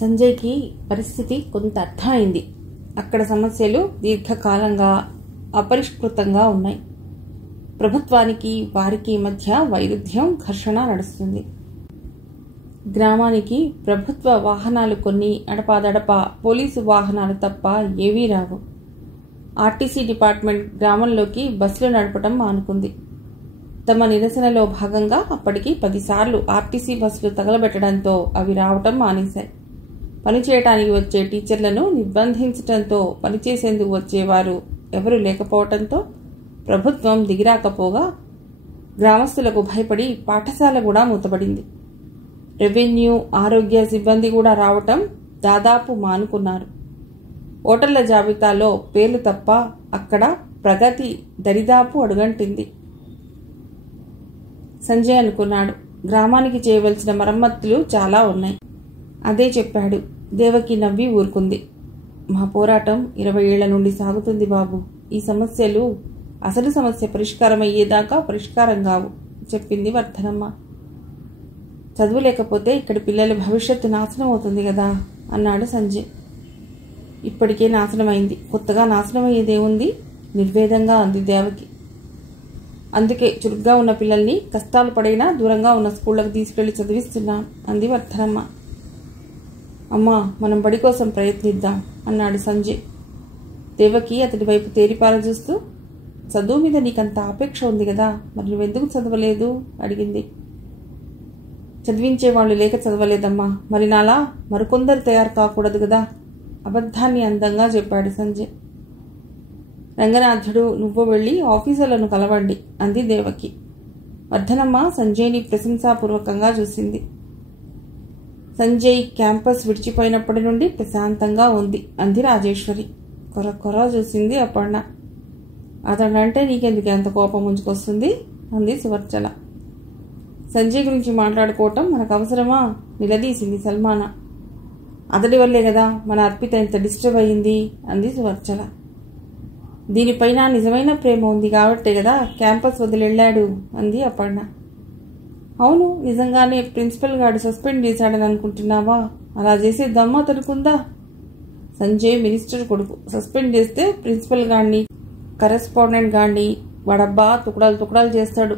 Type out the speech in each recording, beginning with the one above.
సంజయ్కి పరిస్థితి కొంత అర్థమైంది. అక్కడ సమస్యలు దీర్ఘకాలంగా అపరిష్కృతంగా ఉన్నాయి. ప్రభుత్వానికి వారికి మధ్య వైరుధ్యం, ఘర్షణ నడుస్తుంది. గ్రామానికి ప్రభుత్వ వాహనాలు కొన్ని, అడపాదడపా పోలీసు వాహనాలు తప్ప ఏవీ రావు. ఆర్టీసీ డిపార్ట్మెంట్ గ్రామంలోకి బస్సులు నడపడం మానుకుంది. తమ నిరసనలో భాగంగా అప్పటికి 10 సార్లు ఆర్టీసీ బస్సులు తగలబెట్టడంతో అవి రావటం మానేశాయి. పనిచేయటానికి వచ్చే టీచర్లను నిర్బంధించడంతో పనిచేసేందుకు వచ్చేవారు ఎవరూ లేకపోవడంతో ప్రభుత్వం దిగిరాకపోగా గ్రామస్తులకు భయపడి పాఠశాల కూడా మూతపడింది. రెవెన్యూ, ఆరోగ్య సిబ్బంది కూడా రావటం దాదాపు మానుకున్నారు. ఓటర్ల జాబితాలో పేర్లు తప్ప అక్కడ ప్రగతి దరిదాపు అడుగంటింది. సంజయ్ అనుకున్నాడు, గ్రామానికి చేయవలసిన మరమ్మతులు చాలా ఉన్నాయి. అదే చెప్పాడు. దేవకి నవ్వి ఊరుకుంది. మా పోరాటం 20 ఏళ్ల నుండి సాగుతుంది బాబు. ఈ సమస్యలు అసలు సమస్య పరిష్కారం అయ్యేదాకా పరిష్కారం కావు, చెప్పింది వర్ధనమ్మ. చదువు లేకపోతే ఇక్కడి పిల్లల భవిష్యత్తు నాశనం అవుతుంది కదా అన్నాడు సంజయ్. ఇప్పటికే నాశనమైంది, కొత్తగా నాశనం అయ్యేదేముంది, నిర్వేదంగా అంది దేవకి. అందుకే చురుగ్గా ఉన్న పిల్లల్ని కష్టాలు పడైనా దూరంగా ఉన్న స్కూళ్లకు తీసుకెళ్లి చదివిస్తున్నాం, అంది వర్ధనమ్మ. అమ్మా, మనం బడి కోసం ప్రయత్నిద్దాం అన్నాడు సంజయ్. దేవకి అతడి వైపు తేరిపార చూస్తూ, చదువు మీద నీకంత ఆపేక్ష ఉంది కదా, మరి నువ్వెందుకు చదవలేదు అడిగింది. చదివించేవాళ్లు లేక చదవలేదమ్మా, మరి నాలా మరికొందరు తయారు కాకూడదు కదా, అబద్ధాన్ని అందంగా చెప్పాడు సంజయ్. రంగనాథుడు, నువ్వు వెళ్ళి ఆఫీసర్లను కలవండి, అంది దేవకి. వర్ధనమ్మ సంజయ్ని ప్రశంసాపూర్వకంగా చూసింది. సంజయ్ క్యాంపస్ విడిచిపోయినప్పటి నుండి ప్రశాంతంగా ఉంది, అంది రాజేశ్వరి. కొర చూసింది అపర్ణ. అతడంటే నీకెందుకు ఎంత కోపం ఉంచుకొస్తుంది, అంది సువర్చల. సంజయ్ గురించి మాట్లాడుకోవటం మనకు అవసరమా, నిలదీసింది సల్మాన. అతడి వల్లే కదా మన అర్పిత ఎంత డిస్టర్బ్ అయ్యింది, అంది సువర్చల. దీనిపైన నిజమైన ప్రేమ ఉంది కాబట్టే కదా క్యాంపస్ వదిలివెళ్ళాడు, అంది అపర్ణ. అవును, నిజంగానే ప్రిన్సిపల్ గారు సస్పెండ్ చేశాడని అనుకుంటున్నావా? అలా చేసే దమ్ము అతనుకుందా? సంజయ్ మినిస్టర్ కొడుకు, సస్పెండ్ చేస్తే ప్రిన్సిపల్ గాడిని, కరెస్పాండెంట్ గాడిని వాడబ్బా తుకడాలు చేస్తాడు,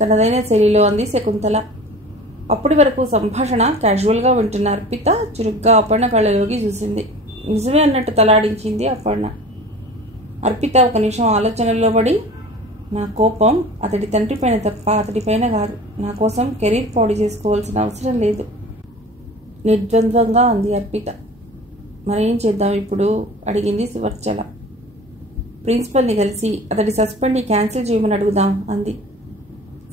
తనదైన శైలిలో అంది శకుంతల. అప్పటి వరకు సంభాషణ క్యాజువల్గా వింటున్న అర్పిత చురుగ్గా అపర్ణ కళ్ళలోకి చూసింది. నిజమే అన్నట్టు తలాడించింది అపర్ణ. అర్పిత ఒక నిమిషం ఆలోచనల్లో పడి, నా కోపం అతడి తండ్రి పైన తప్ప అతడిపైన కాదు, నా కోసం కెరీర్ పాడు చేసుకోవాల్సిన అవసరం లేదు, నిర్ద్వంద్వంగా అంది అర్పిత. మరేం చేద్దాం ఇప్పుడు, అడిగింది సువర్చల. ప్రిన్సిపల్ని కలిసి అతడి సస్పెండ్ని క్యాన్సిల్ చేయమని అడుగుదాం, అంది.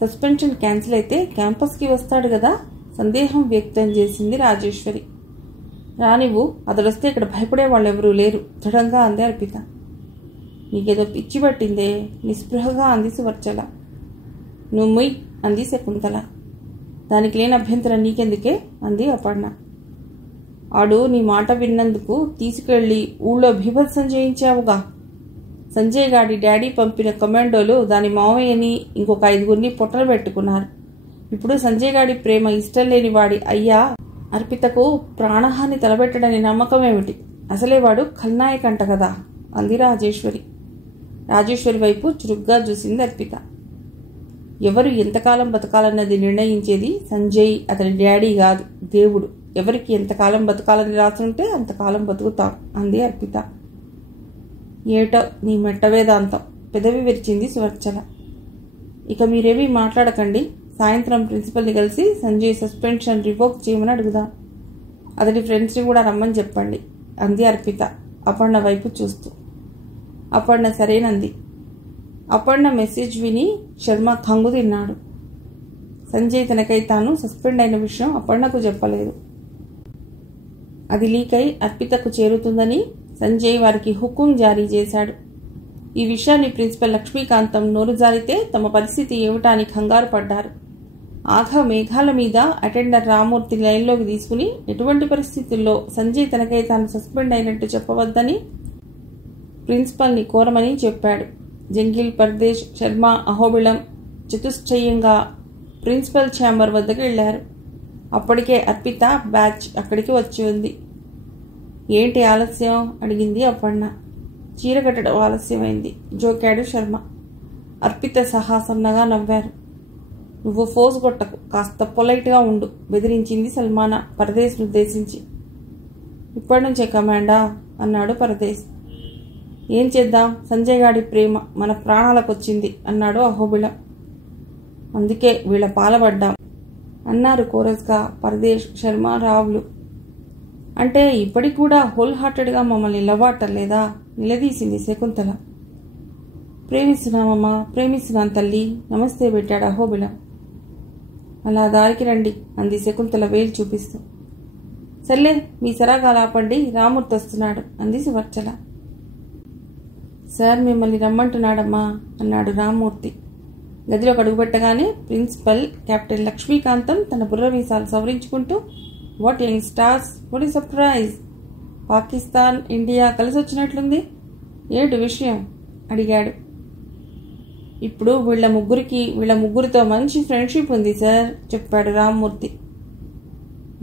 సస్పెన్షన్ క్యాన్సిల్ అయితే క్యాంపస్కి వస్తాడు కదా, సందేహం వ్యక్తం చేసింది రాజేశ్వరి. రానివ్వు, అతడొస్తే ఇక్కడ భయపడే వాళ్ళెవరూ లేరు, దృఢంగా అంది అర్పిత. నీకేదో పిచ్చి పట్టిందే, నిస్పృహగా అంది సువర్చల. నువ్వు మొయ్, అంది శకుంతల. దానికి లేని అభ్యంతరం నీకెందుకే, అంది అపర్ణ. ఆడు నీ మాట విన్నందుకు తీసుకెళ్లి ఊళ్ళో బీభత్సం చేయించావుగా. సంజయ్ గాడి డాడీ పంపిన కమాండోలు దాని మావయ్యని ఇంకొక 5గురిని పొట్టలు పెట్టుకున్నారు. ఇప్పుడు సంజయ్ గాడి ప్రేమ ఇష్టం లేని వాడి అయ్యా అర్పితకు ప్రాణహాని తలబెట్టడని నమ్మకం ఏమిటి? అసలే వాడు ఖల్నాయకంట కదా, అంది రాజేశ్వరి. రాజేశ్వరి వైపు చురుగ్గా చూసింది అర్పిత. ఎవరు ఎంతకాలం బతకాలన్నది నిర్ణయించేది సంజయ్, అతని డాడీ కాదు, దేవుడు. ఎవరికి ఎంతకాలం బతకాలని రాసుంటే అంతకాలం బతుకుతాం, అంది అర్పిత. ఏటో నీ మెట్ట వేదాంతం, పెదవి విరిచింది సువర్చల. ఇక మీరేమీ మాట్లాడకండి, సాయంత్రం ప్రిన్సిపల్ని కలిసి సంజయ్ సస్పెన్షన్ రివోక్ చేయమని అడుగుదాం, అతడి ఫ్రెండ్స్ని కూడా రమ్మని చెప్పండి, అంది అర్పిత అపర్ణ వైపు చూస్తూ. అపర్ణ సరేనంది. అపర్ణ మెసేజ్ విని శర్మ కంగు తిన్నాడు. సంజయ్ తనకై తాను సస్పెండ్ అయిన విషయం అపర్ణకు చెప్పలేదు. అది లీక్ అయి అర్పితకు చేరుతుందని సంజయ్ వారికి హుకుం జారీ చేశాడు. ఈ విషయాన్ని ప్రిన్సిపల్ లక్ష్మీకాంతం నోరు జారితే తమ పరిస్థితి ఏమిటా అని కంగారు పడ్డారు. ఆఘ మేఘాల మీద అటెండర్ రామూర్తి లైన్లోకి తీసుకుని ఎటువంటి పరిస్థితుల్లో సంజయ్ తనకై తాను సస్పెండ్ అయినట్టు చెప్పవద్దని ప్రిన్సిపల్ని కోరమని చెప్పాడు. జంగిల్, పర్దేశ్, శర్మ, అహోబిళం చతుశ్చయంగా ప్రిన్సిపల్ ఛాంబర్ వద్దకు వెళ్లారు. అప్పటికే అర్పిత బ్యాచ్ అక్కడికి వచ్చి ఉంది. ఏంటి ఆలస్యం అడిగింది అప్పన్న. చీర కట్టడం ఆలస్యమైంది జోకాడు శర్మ. అర్పిత సహా సన్నగా నవ్వారు. నువ్వు ఫోజు కొట్టకు, కాస్త పొలైట్గా ఉండు బెదిరించింది సల్మానా పరదేశ్ను ఉద్దేశించి. ఇప్పటి నుంచే కమాండా అన్నాడు పరదేశ్. ఏం చేద్దాం, సంజయ్ గాడి ప్రేమ మన ప్రాణాలకొచ్చింది అన్నాడు అహోబిళం. అందుకే వీళ్ళ పాలబడ్డాం అన్నారు కోరస్గా పరదేశ్, శర్మ, రావులు. అంటే ఇప్పటికి కూడా హోల్ హార్టెడ్గా మమ్మల్ని నిలబట్టలేదా నిలదీసింది శకుంతల. ప్రేమిస్తున్నామమ్మా, ప్రేమిస్తున్నాను తల్లి, నమస్తే పెట్టాడు అహోబిళం. అలా దారికి రండి అంది శకుంతల వేలు చూపిస్తూ. సర్లే మీ సరాగాలాపండి, రామూర్తి వస్తున్నాడు అంది సువర్చల. సార్ మిమ్మల్ని రమ్మంటున్నాడమ్మా అన్నాడు రామ్మూర్తి. గదిలోకి అడుగుపెట్టగానే ప్రిన్సిపల్ కెప్టెన్ లక్ష్మీకాంతం తన బుర్ర వీసాలు సవరించుకుంటూ, what young stars, what is surprise, Pakistan India కలిసి వచ్చినట్లుంది, ఏంటి విషయం అడిగాడు. ఇప్పుడు వీళ్ళ ముగ్గురితో మంచి ఫ్రెండ్షిప్ ఉంది సార్ చెప్పాడు రామ్మూర్తి.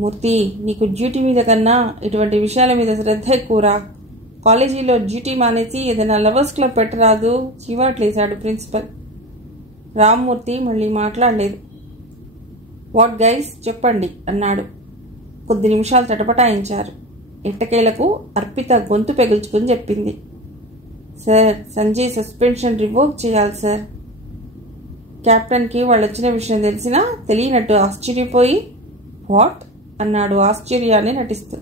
మూర్తి, నీకు డ్యూటీ మీద కన్నా ఇటువంటి విషయాల మీద శ్రద్ధ ఎక్కువరా. కాలేజీలో డ్యూటీ మానేసి ఏదైనా లవర్స్ క్లబ్ పెట్టరాదు చీవాట్లేశాడు ప్రిన్సిపల్. రామ్మూర్తి మళ్ళీ మాట్లాడలేదు. వాట్ గైస్ చెప్పండి అన్నాడు. కొద్ది నిమిషాలు తటపటాయించారు. ఎట్టకేలకు అర్పిత గొంతు పెగుల్చుకుని చెప్పింది. సార్, సంజయ్ సస్పెన్షన్ రివోక్ చేయాలి సార్. కెప్టెన్కి వాళ్ళు వచ్చిన విషయం తెలిసినా తెలియనట్టు ఆశ్చర్యపోయి వాట్ అన్నాడు ఆశ్చర్యాన్ని నటిస్తూ.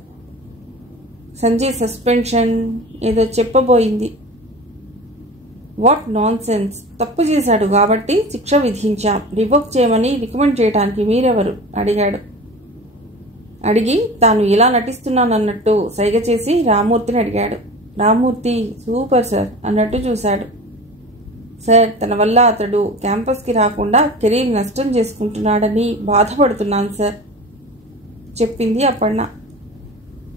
సంజయ్ సస్పెన్షన్ ఏదో చెప్పబోయింది. వాట్ నాన్ సెన్స్, తప్పు చేశాడు కాబట్టి శిక్ష విధించాం, రివోక్ చేయమని రికమెండ్ చేయడానికి మీరెవరు అడిగి తాను ఇలా నటిస్తున్నానన్నట్టు సైగ చేసి రామ్మూర్తిని అడిగాడు. రామ్మూర్తి సూపర్ సార్ అన్నట్టు చూశాడు. సార్, తన వల్ల అతడు క్యాంపస్కి రాకుండా కెరీర్ నష్టం చేసుకుంటున్నాడని బాధపడుతున్నాను సార్ చెప్పింది అప్పన్న.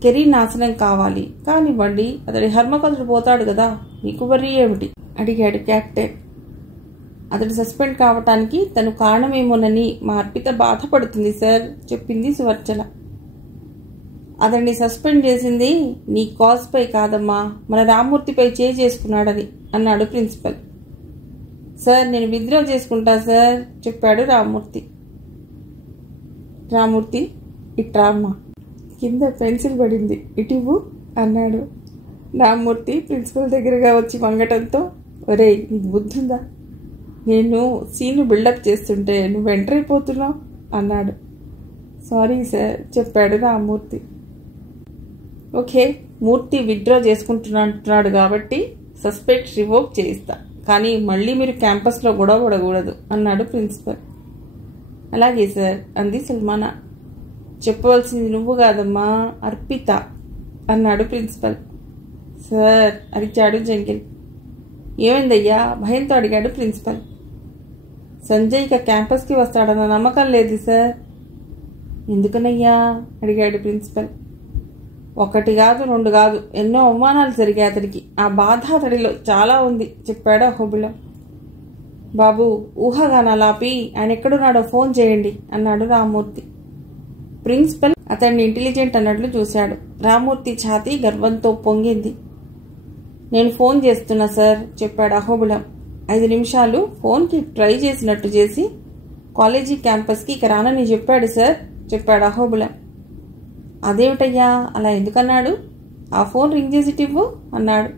కెరీర్ నాశనం కావాలి కానివ్వండి, అతడి హర్మకొతడు పోతాడు కదా, మీకు వర్రీ ఏమిటి అడిగాడు కెప్టెన్. అతడు సస్పెండ్ కావటానికి తను కారణమేమోనని మా అర్పిత బాధపడుతుంది సార్ చెప్పింది సువర్చల. అతన్ని సస్పెండ్ చేసింది నీ కాజ్పై కాదమ్మా, మన రామ్మూర్తిపై చేసుకున్నాడని అన్నాడు ప్రిన్సిపల్. సార్, నేను విత్డ్రా చేసుకుంటా సార్ చెప్పాడు రామ్మూర్తి. రామ్మూర్తి ఇట్రామ్మా, కింద పెన్సిల్ పడింది ఇటివ్వు అన్నాడు. రామ్మూర్తి ప్రిన్సిపల్ దగ్గరగా వచ్చి వంగటంతో, ఒరేయ్ నీకు బుద్ధుందా, నేను సీను బిల్డప్ చేస్తుంటే నువ్వు ఎంటర్ అయిపోతున్నావు అన్నాడు. సారీ సార్ చెప్పాడు రామ్మూర్తి. ఓకే, మూర్తి విత్డ్రా చేసుకుంటున్నాడు కాబట్టి సస్పెక్ట్ రివోక్ చేయిస్తా, కానీ మళ్ళీ మీరు క్యాంపస్లో గొడవ పడకూడదు అన్నాడు ప్రిన్సిపల్. అలాగే సార్ అంది సల్మానా. చెప్పవలసింది నువ్వు కాదమ్మా, అర్పిత అన్నాడు ప్రిన్సిపల్. సార్ అరిచాడు జంగిల్. ఏమైందయ్యా భయంతో అడిగాడు ప్రిన్సిపల్. సంజయ్ ఇక క్యాంపస్కి వస్తాడన్న నమ్మకం లేదు సార్. ఎందుకనయ్యా అడిగాడు ప్రిన్సిపల్. ఒకటి కాదు రెండు కాదు, ఎన్నో అవమానాలు జరిగాయి అతడికి, ఆ బాధ అతడిలో చాలా ఉంది చెప్పాడు అహోబిళం. బాబు, ఊహాగానాలాపి ఆయన ఎక్కడున్నాడో ఫోన్ చేయండి అన్నాడు రామ్మూర్తి. ప్రిన్సిపల్ అతన్ని ఇంటెలిజెంట్ అన్నట్లు చూశాడు. రామ్మూర్తి ఛాతీ గర్వంతో పొంగింది. నేను ఫోన్ చేస్తున్నా సార్ చెప్పాడు అహోబిళం. 5 నిమిషాలు ఫోన్కి ట్రై చేసినట్టు చేసి కాలేజీ క్యాంపస్కి ఇక రానని చెప్పాడు సార్ చెప్పాడు అహోబిళం. అదేమిటయ్యా అలా ఎందుకన్నాడు, ఆ ఫోన్ రింగ్ చేసిటివ్వు అన్నాడు.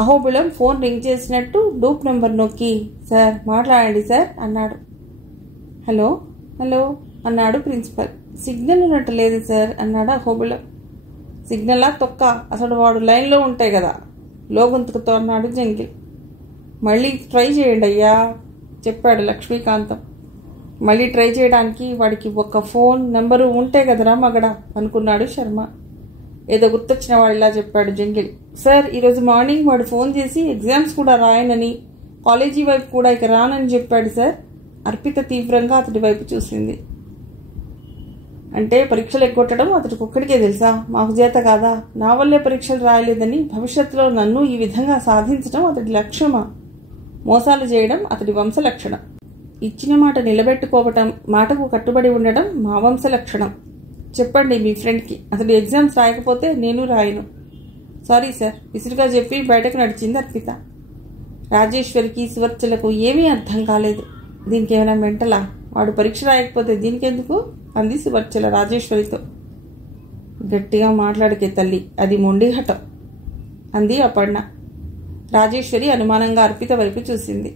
అహోబిళం ఫోన్ రింగ్ చేసినట్టు డూప్ నెంబర్ నొక్కి, సార్ మాట్లాడండి సార్ అన్నాడు. హలో హలో అన్నాడు ప్రిన్సిపల్. సిగ్నల్ ఉన్నట్టు లేదు సార్ అన్నాడు అహోబిళం. సిగ్నల్లా తొక్క, అసలు వాడు లైన్లో ఉంటాయి కదా లోగొంతుకుతో అన్నాడు జంగిల్. మళ్ళీ ట్రై చేయండి అయ్యా చెప్పాడు లక్ష్మీకాంతం. మళ్ళీ ట్రై చేయడానికి వాడికి ఒక ఫోన్ నెంబరు ఉంటే కదరా మగడా అనుకున్నాడు శర్మ. ఏదో గుర్తొచ్చిన వాడిలా చెప్పాడు జంగిల్. సార్, ఈరోజు మార్నింగ్ వాడు ఫోన్ చేసి ఎగ్జామ్స్ కూడా రాయనని, కాలేజీ వైపు కూడా ఇక రానని చెప్పాడు సార్. అర్పిత తీవ్రంగా అతడి వైపు చూసింది. అంటే పరీక్షలు ఎగ్గొట్టడం అతడికి ఒక్కడికే తెలుసా, మాకు చేత కాదా, నా వల్లే పరీక్షలు రాయలేదని భవిష్యత్తులో నన్ను ఈ విధంగా సాధించడం అతడి లక్ష్యమా, మోసాలు చేయడం అతడి వంశ లక్షణం, ఇచ్చిన మాట నిలబెట్టుకోవటం, మాటకు కట్టుబడి ఉండడం మా వంశ లక్షణం చెప్పండి మీ ఫ్రెండ్కి, అతడు ఎగ్జామ్స్ రాయకపోతే నేను రాయను. సారీ సార్ విసురుగా చెప్పి బయటకు నడిచింది అర్పిత. రాజేశ్వరికి సువర్చలకు ఏమీ అర్థం కాలేదు. దీనికి ఏమైనా మెంటలా, వాడు పరీక్ష రాయకపోతే దీనికెందుకు అంది సువర్చల రాజేశ్వరితో. గట్టిగా మాట్లాడికే తల్లి, అది మొండి హఠం అంది అపర్ణ. రాజేశ్వరి అనుమానంగా అర్పిత వైపు చూసింది.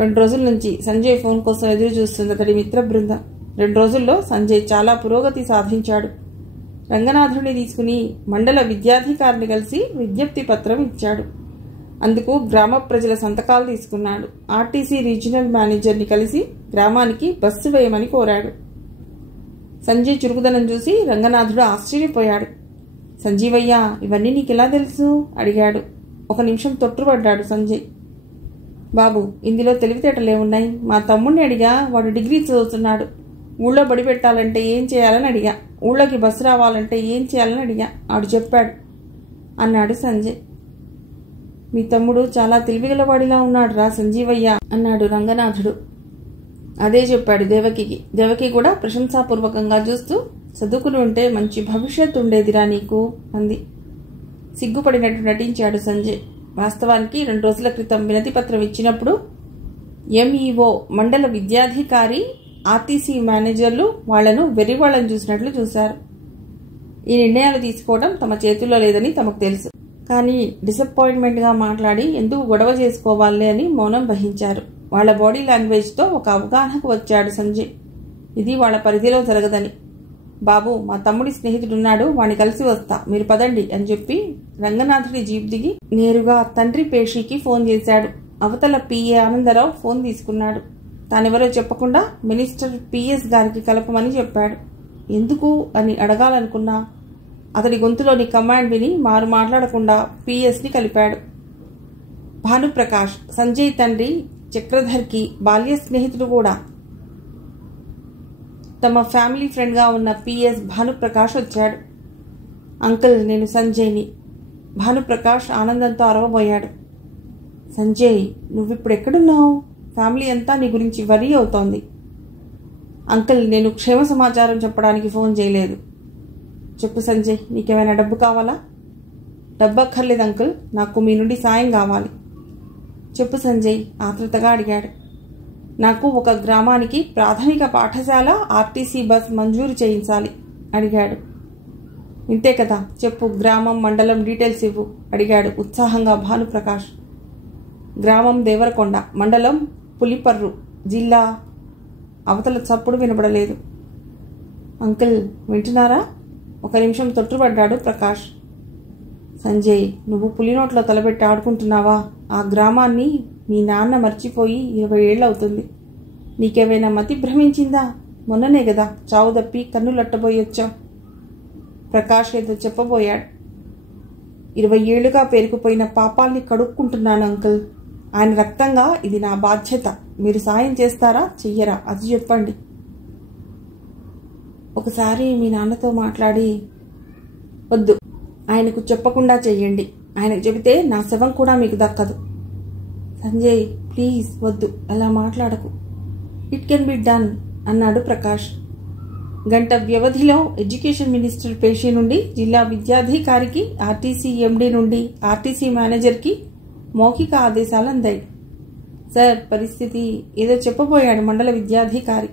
2 రోజుల నుంచి సంజయ్ ఫోన్ కోసం ఎదురు చూస్తుంది అతడి మిత్ర బృందం. 2 రోజుల్లో సంజయ్ చాలా పురోగతి సాధించాడు. రంగనాథుడిని తీసుకుని మండల విద్యాధికారిని కలిసి విజ్ఞప్తి పత్రం ఇచ్చాడు. అందుకు గ్రామ ప్రజల సంతకాలు తీసుకున్నాడు. ఆర్టీసీ రీజనల్ మేనేజర్ని కలిసి గ్రామానికి బస్సు వేయమని కోరాడు. సంజయ్ చురుకుదనం చూసి రంగనాథుడు ఆశ్చర్యపోయాడు. సంజీవయ్య, ఇవన్నీ నీకెలా తెలుసు అడిగాడు. 1 నిమిషం తొట్టుపడ్డాడు సంజయ్. బాబు, ఇందులో తెలివితేటలేమున్నాయి? మా తమ్ముడిని అడిగా, వాడు డిగ్రీ చదువుతున్నాడు. ఊళ్ళో బడి పెట్టాలంటే ఏం చేయాలని అడిగా, ఊళ్ళోకి బస్సు రావాలంటే ఏం చేయాలని అడిగా, ఆడు చెప్పాడు అన్నాడు సంజయ్. మీ తమ్ముడు చాలా తెలివిగలవాడిలా ఉన్నాడు రా సంజీవయ్య అన్నాడు రంగనాథుడు. అదే చెప్పాడు దేవకికి. దేవకి కూడా ప్రశంసాపూర్వకంగా చూస్తూ, చదువుకుని ఉంటే మంచి భవిష్యత్తు ఉండేదిరా నీకు అంది. సిగ్గుపడినట్టు నటించాడు సంజయ్. వాస్తవానికి 2 రోజుల క్రితం వినతి పత్రం ఇచ్చినప్పుడు ఎంఈఓ, మండల విద్యాధికారి, ఆర్టీసీ మేనేజర్లు వాళ్లను వెర్రివాళ్లను చూసినట్లు చూశారు. ఈ నిర్ణయాలు తీసుకోవడం తమ చేతుల్లో లేదని తమకు తెలుసు. కానీ డిసప్పాయింట్మెంట్గా మాట్లాడి ఎందుకు గొడవ చేసుకోవాలే అని మౌనం వహించారు. వాళ్ల బాడీ లాంగ్వేజ్తో ఒక అవగాహనకు వచ్చాడు సంజయ్. ఇది వాళ్ల పరిధిలో జరగదని. బాబు, మా తమ్ముడి స్నేహితుడున్నాడు, వాణ్ణి కలిసి వస్తా, మీరు పదండి అని చెప్పి రంగనాథుడి జీప్ దిగి నేరుగా తండ్రి పేషీకి ఫోన్ చేశాడు. అవతల పిఏ ఆనందరావు ఫోన్ తీసుకున్నాడు. తానెవరో చెప్పకుండా మినిస్టర్ పిఎస్ గారికి కలపమని చెప్పాడు. ఎందుకు అని అడగాలనుకున్నా అతడి గొంతులోని కమాండ్ విని మారు మాట్లాడకుండా పిఎస్ని కలిపాడు. భానుప్రకాష్, సంజయ్ తండ్రి చక్రధర్కి బాల్య స్నేహితుడు కూడా. తమ ఫ్యామిలీ ఫ్రెండ్గా ఉన్న పిఎస్ భానుప్రకాష్ వచ్చాడు. అంకుల్, నేను సంజయ్ని. భానుప్రకాష్ ఆనందంతో అరవబోయాడు. సంజయ్, నువ్విప్పుడు ఎక్కడున్నావు? ఫ్యామిలీ అంతా నీ గురించి వరీ అవుతోంది. అంకుల్, నేను క్షేమ సమాచారం చెప్పడానికి ఫోన్ చేయలేదు. చెప్పు సంజయ్, నీకేమైనా డబ్బు కావాలా? డబ్బు అక్కర్లేదు అంకుల్, నాకు మీ నుండి సాయం కావాలి. చెప్పు సంజయ్ ఆతృతగా అడిగాడు. నాకు ఒక గ్రామానికి ప్రాథమిక పాఠశాల, ఆర్టీసీ బస్ మంజూరు చేయించాలి అడిగాడు. ఇంతే కదా, చెప్పు, గ్రామం, మండలం డీటెయిల్స్ ఇవ్వు అడిగాడు ఉత్సాహంగా భానుప్రకాష్. గ్రామం దేవరకొండ, మండలం పులిపర్రు, జిల్లా. అవతల చప్పుడు వినబడలేదు. అంకుల్ వింటున్నారా? 1 నిమిషం తొట్టుపడ్డాడు ప్రకాష్. సంజయ్, నువ్వు పులినోట్లో తలబెట్టి ఆడుకుంటున్నావా? ఆ గ్రామాన్ని మీ నాన్న మర్చిపోయి 20 ఏళ్ళు అవుతుంది. నీకేమైనా మతి భ్రమించిందా? మొన్ననే కదా చావు తప్పి కన్నులట్టబోయొచ్చావు. ప్రకాష్ ఏదో చెప్పబోయాడు. 20 ఏళ్లుగా పేరుకుపోయిన పాపాల్ని కడుక్కుంటున్నాను అంకుల్. ఆయన రక్తంగా ఇది నా బాధ్యత. మీరు సాయం చేస్తారా చెయ్యరా అది చెప్పండి. ఒకసారి మీ నాన్నతో మాట్లాడి. వద్దు, ఆయనకు చెప్పకుండా చెయ్యండి. ఆయనకు చెబితే నా శవం కూడా మీకు దక్కదు. సంజయ్ ప్లీజ్ వద్దు, అలా మాట్లాడకు. ఇట్ కెన్ బి డన్ అన్నాడు ప్రకాష్. 1 గంట వ్యవధిలో ఎడ్యుకేషన్ మినిస్టర్ పేషీ నుండి జిల్లా విద్యాధికారికి, ఆర్టీసీ ఎండీ నుండి ఆర్టీసీ మేనేజర్కి మౌఖిక ఆదేశాలు అందాయి. సార్, పరిస్థితి ఏదో చెప్పబోయాడు మండల విద్యాధికారి.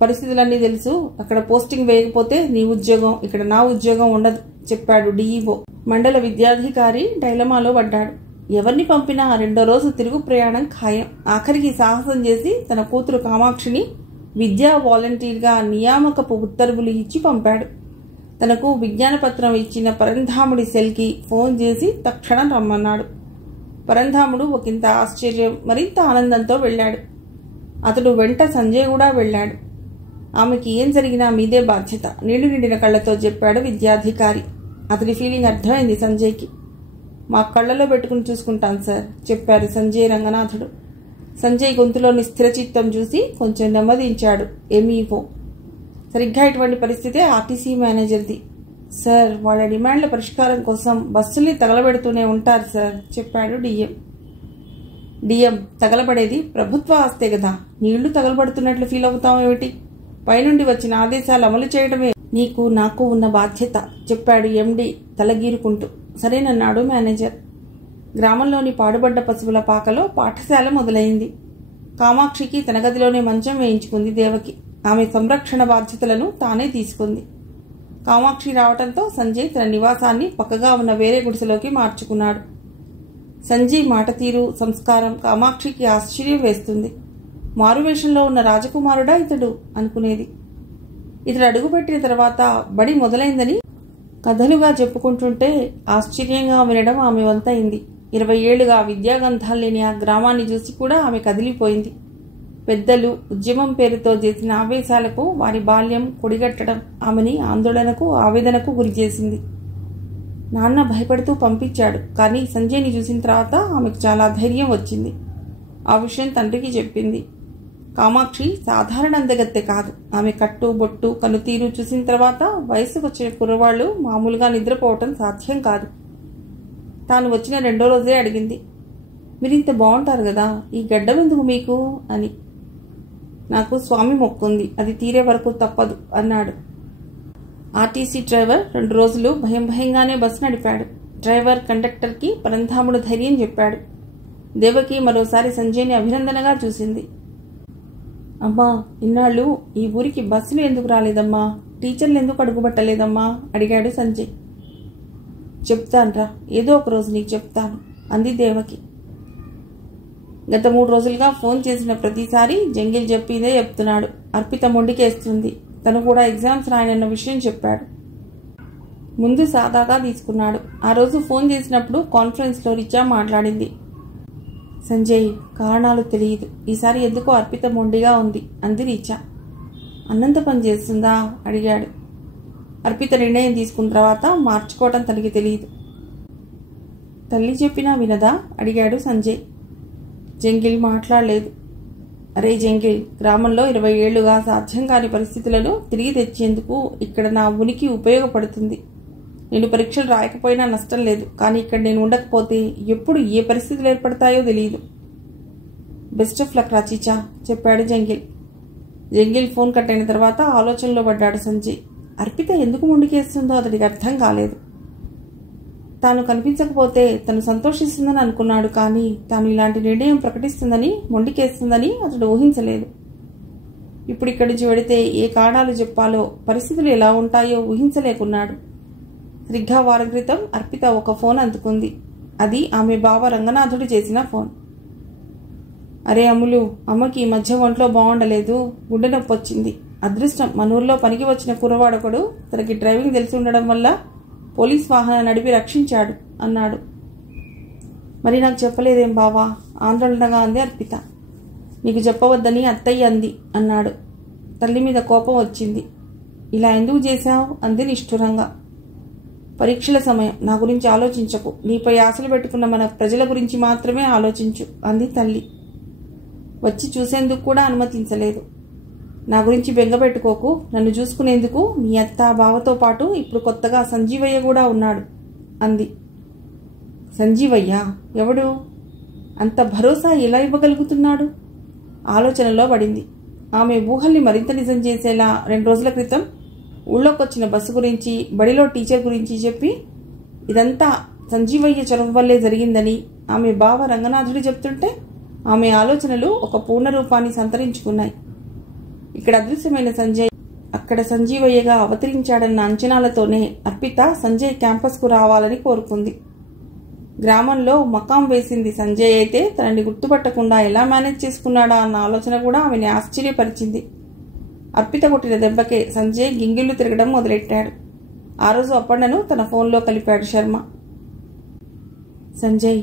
పరిస్థితులన్నీ తెలుసు. అక్కడ పోస్టింగ్ వేయకపోతే నీ ఉద్యోగం, ఇక్కడ నా ఉద్యోగం ఉండదు చెప్పాడు డీఈఓ. మండల విద్యాధికారి డైలమాలో పడ్డాడు. ఎవరిని పంపినా 2వ రోజు తిరుగు ప్రయాణం ఖాయం. ఆఖరికి సాహసం చేసి తన కూతురు కామాక్షిని విద్యా వాలంటీర్గా నియామకపు ఉత్తర్వులు ఇచ్చి పంపాడు. తనకు విజ్ఞాన పత్రం ఇచ్చిన పరంధాముడి సెల్కి ఫోన్ చేసి తక్షణం రమ్మన్నాడు. పరంధాముడు ఒకంత ఆశ్చర్యం, మరింత ఆనందంతో వెళ్ళాడు. అతడు వెంట సంజయ్ కూడా వెళ్ళాడు. ఆమెకి ఏం జరిగినా మీదే బాధ్యత, నీళ్లు నిండిన కళ్లతో చెప్పాడు విద్యాధికారి. అతడి ఫీలింగ్ అర్థమైంది సంజయ్కి. మా కళ్లలో పెట్టుకుని చూసుకుంటాను సార్ చెప్పారు సంజయ్ రంగనాథుడు. సంజయ్ గొంతులోని స్థిరచిత్తం చూసి కొంచెం నెమ్మదించాడు ఎంఈఓ. సరిగ్గా ఇటువంటి పరిస్థితే ఆర్టీసీ మేనేజర్ది సార్. వాళ్ళ డిమాండ్ల పరిష్కారం కోసం బస్సుల్ని తగలబెడుతూనే ఉంటారు సార్ చెప్పాడు డిఎం. తగలబడేది ప్రభుత్వ ఆస్తే కదా, నీళ్లు తగలబడుతున్నట్లు ఫీల్ అవుతాం ఏమిటి? పైనుండి వచ్చిన ఆదేశాలు అమలు చేయడమే నీకు నాకు ఉన్న బాధ్యత చెప్పాడు ఎండి తలగీరుకుంటూ. సరేనన్నాడు మేనేజర్. గ్రామంలోని పాడుబడ్డ పశువుల పాకలో పాఠశాల మొదలైంది. కామాక్షికి తన గదిలోనే మంచం వేయించుకుంది దేవకి. ఆమె సంరక్షణ బాధ్యతలను తానే తీసుకుంది. కామాక్షి రావటంతో సంజయ్ తన నివాసాన్ని పక్కగా ఉన్న వేరే గుడిసెలోకి మార్చుకున్నాడు. సంజయ్ మాట తీరు, సంస్కారం కామాక్షికి ఆశ్చర్యం వేస్తుంది. మారువేషంలో ఉన్న రాజకుమారుడా ఇతడు అనుకునేది. ఇతడు అడుగుపెట్టిన తర్వాత బడి మొదలైందని కథలుగా చెప్పుకుంటుంటే ఆశ్చర్యంగా వినడం ఆమె వంతైంది. 20 ఏళ్లుగా విద్యాగంధాలు లేని ఆ గ్రామాన్ని చూసి కూడా ఆమె కదిలిపోయింది. పెద్దలు ఉద్యమం పేరుతో చేసిన ఆవేశాలకు వారి బాల్యం కొడిగట్టడం ఆమెని ఆందోళనకు, ఆవేదనకు గురిచేసింది. నాన్న భయపడుతూ పంపించాడు. కానీ సంజయ్ని చూసిన తర్వాత ఆమెకు చాలా ధైర్యం వచ్చింది. ఆ విషయం తండ్రికి చెప్పింది. కామాక్షి సాధారణ అందగత్తె కాదు. ఆమె కట్టు, బొట్టు, కనుతీరు చూసిన తర్వాత వయసుకు వచ్చిన కుర్రవాళ్లు మామూలుగా నిద్రపోవటం సాధ్యం కాదు. తాను వచ్చిన 2వ రోజే అడిగింది, మీరింత బాగుంటారు కదా, ఈ గడ్డం ఎందుకు మీకు అని. నాకు స్వామి మొక్కుంది, అది తీరే వరకు తప్పదు అన్నాడు. ఆర్టీసీ డ్రైవర్ 2 రోజులు భయంగానే బస్సు నడిపాడు. డ్రైవర్ కండక్టర్కి పరంధాముడు ధైర్యం చెప్పాడు. దేవకి మరోసారి సంజయ్ని అభినందనగా చూసింది. అమ్మా, ఇన్నాళ్ళు ఈ ఊరికి బస్సులు ఎందుకు రాలేదమ్మా, టీచర్లు ఎందుకు అడుగుబట్టలేదమ్మా అడిగాడు సంజయ్. చెప్తాన్రా, ఏదో ఒక రోజు నీకు చెప్తాను అంది దేవకి. గత 3 రోజులుగా ఫోన్ చేసిన ప్రతిసారి జంగిల్ చెప్పిదే చెప్తున్నాడు. అర్పిత మొండికేస్తుంది. తను కూడా ఎగ్జామ్స్ రాయనన్న విషయం చెప్పాడు. ముందు సాదాగా తీసుకున్నాడు. ఆ రోజు ఫోన్ చేసినప్పుడు కాన్ఫరెన్స్లో రిచా మాట్లాడింది. సంజయ్, కారణాలు తెలియదు, ఈసారి ఎందుకో అర్పిత మొండిగా ఉంది అంది రిచా. అన్నంత పని చేస్తుందా అడిగాడు. అర్పిత నిర్ణయం తీసుకున్న తర్వాత మార్చుకోవటం తనకి తెలియదు. తల్లి చెప్పినా వినదా అడిగాడు సంజయ్. జంగిల్ మాట్లాడలేదు. అరే జంగిల్, గ్రామంలో 20 ఏళ్లుగా సాధ్యం కాని పరిస్థితులను తిరిగి తెచ్చేందుకు ఇక్కడ నా ఉనికి ఉపయోగపడుతుంది. నేను పరీక్షలు రాయకపోయినా నష్టం లేదు, కానీ ఇక్కడ నేను ఉండకపోతే ఎప్పుడు ఏ పరిస్థితులు ఏర్పడతాయో తెలియదు. బెస్ట్ ఆఫ్ లక్ రాచిచా చెప్పాడు జంగిల్. జంగిల్ ఫోన్ కట్ అయిన తర్వాత ఆలోచనలో పడ్డాడు సంజయ్. అర్పిత ఎందుకు ముందుకేస్తుందో అతడికి అర్థం కాలేదు. తాను కనిపించకపోతే తను సంతోషిస్తుందని అనుకున్నాడు, కానీ తాను ఇలాంటి నిర్ణయం ప్రకటిస్తుందని, మొండికేస్తుందని అతడు ఊహించలేదు. ఇప్పుడు ఇక్కడి నుంచి వెడితే ఏ కారణాలు చెప్పాలో, పరిస్థితులు ఎలా ఉంటాయో ఊహించలేకున్నాడు. సరిగ్గా వారం క్రితం అర్పిత ఒక ఫోన్ అందుకుంది. అది ఆమె బావ రంగనాథుడు చేసిన ఫోన్. అరే అమ్ములు, అమ్మకి ఈ మధ్య ఒంట్లో బాగుండలేదు, గుండె నొప్పి వచ్చింది. అదృష్టం మన ఊర్లో పనికి వచ్చిన కుర్రవాడొకడు తనకి డ్రైవింగ్ తెలిసి ఉండడం వల్ల పోలీస్ వాహనం నడిపి రక్షించాడు అన్నాడు. మరి నాకు చెప్పలేదేం బావా ఆందోళనగా అంది అర్పిత. నీకు చెప్పవద్దని అత్తయ్య అంది అన్నాడు. తల్లి మీద కోపం వచ్చింది. ఇలా ఎందుకు చేశావు అంది నిష్ఠురంగా. పరీక్షల సమయం, నా గురించి ఆలోచించకు, నీపై ఆశలు పెట్టుకున్న మన ప్రజల గురించి మాత్రమే ఆలోచించు అంది తల్లి. వచ్చి చూసేందుకు కూడా అనుమతించలేదు. నా గురించి బెంగపెట్టుకోకు, నన్ను చూసుకునేందుకు నీ అత్త బావతో పాటు ఇప్పుడు కొత్తగా సంజీవయ్య కూడా ఉన్నాడు అంది. సంజీవయ్య ఎవడు? అంత భరోసా ఎలా ఇవ్వగలుగుతున్నాడు? ఆలోచనలో పడింది. ఆమె ఊహల్ని మరింత నిజం చేసేలా 2 రోజుల క్రితం ఊళ్ళోకొచ్చిన బస్సు గురించి, బడిలో టీచర్ గురించి చెప్పి ఇదంతా సంజీవయ్య చొరవ వల్లే జరిగిందని ఆమె బావ రంగనాథుడు చెప్తుంటే ఆమె ఆలోచనలు ఒక పూర్ణ రూపాన్ని సంతరించుకున్నాయి. ఇక్కడ అదృశ్యమైన సంజయ్ అక్కడ సంజీవయ్యగా అవతరించాడన్న అంచనాలతోనే అర్పిత సంజయ్ క్యాంపస్కు రావాలని కోరుకుంది. గ్రామంలో మకాం వేసింది సంజయ్ అయితే తనని గుర్తుపట్టకుండా ఎలా మేనేజ్ చేసుకున్నాడా అన్న ఆలోచన కూడా ఆమెని ఆశ్చర్యపరిచింది. అర్పిత కొట్టిన దెబ్బకే సంజయ్ గింగిళ్లు తిరగడం మొదలెట్టాడు. ఆ రోజు అప్పన్నను తన ఫోన్లో కలిపాడు శర్మ. సంజయ్,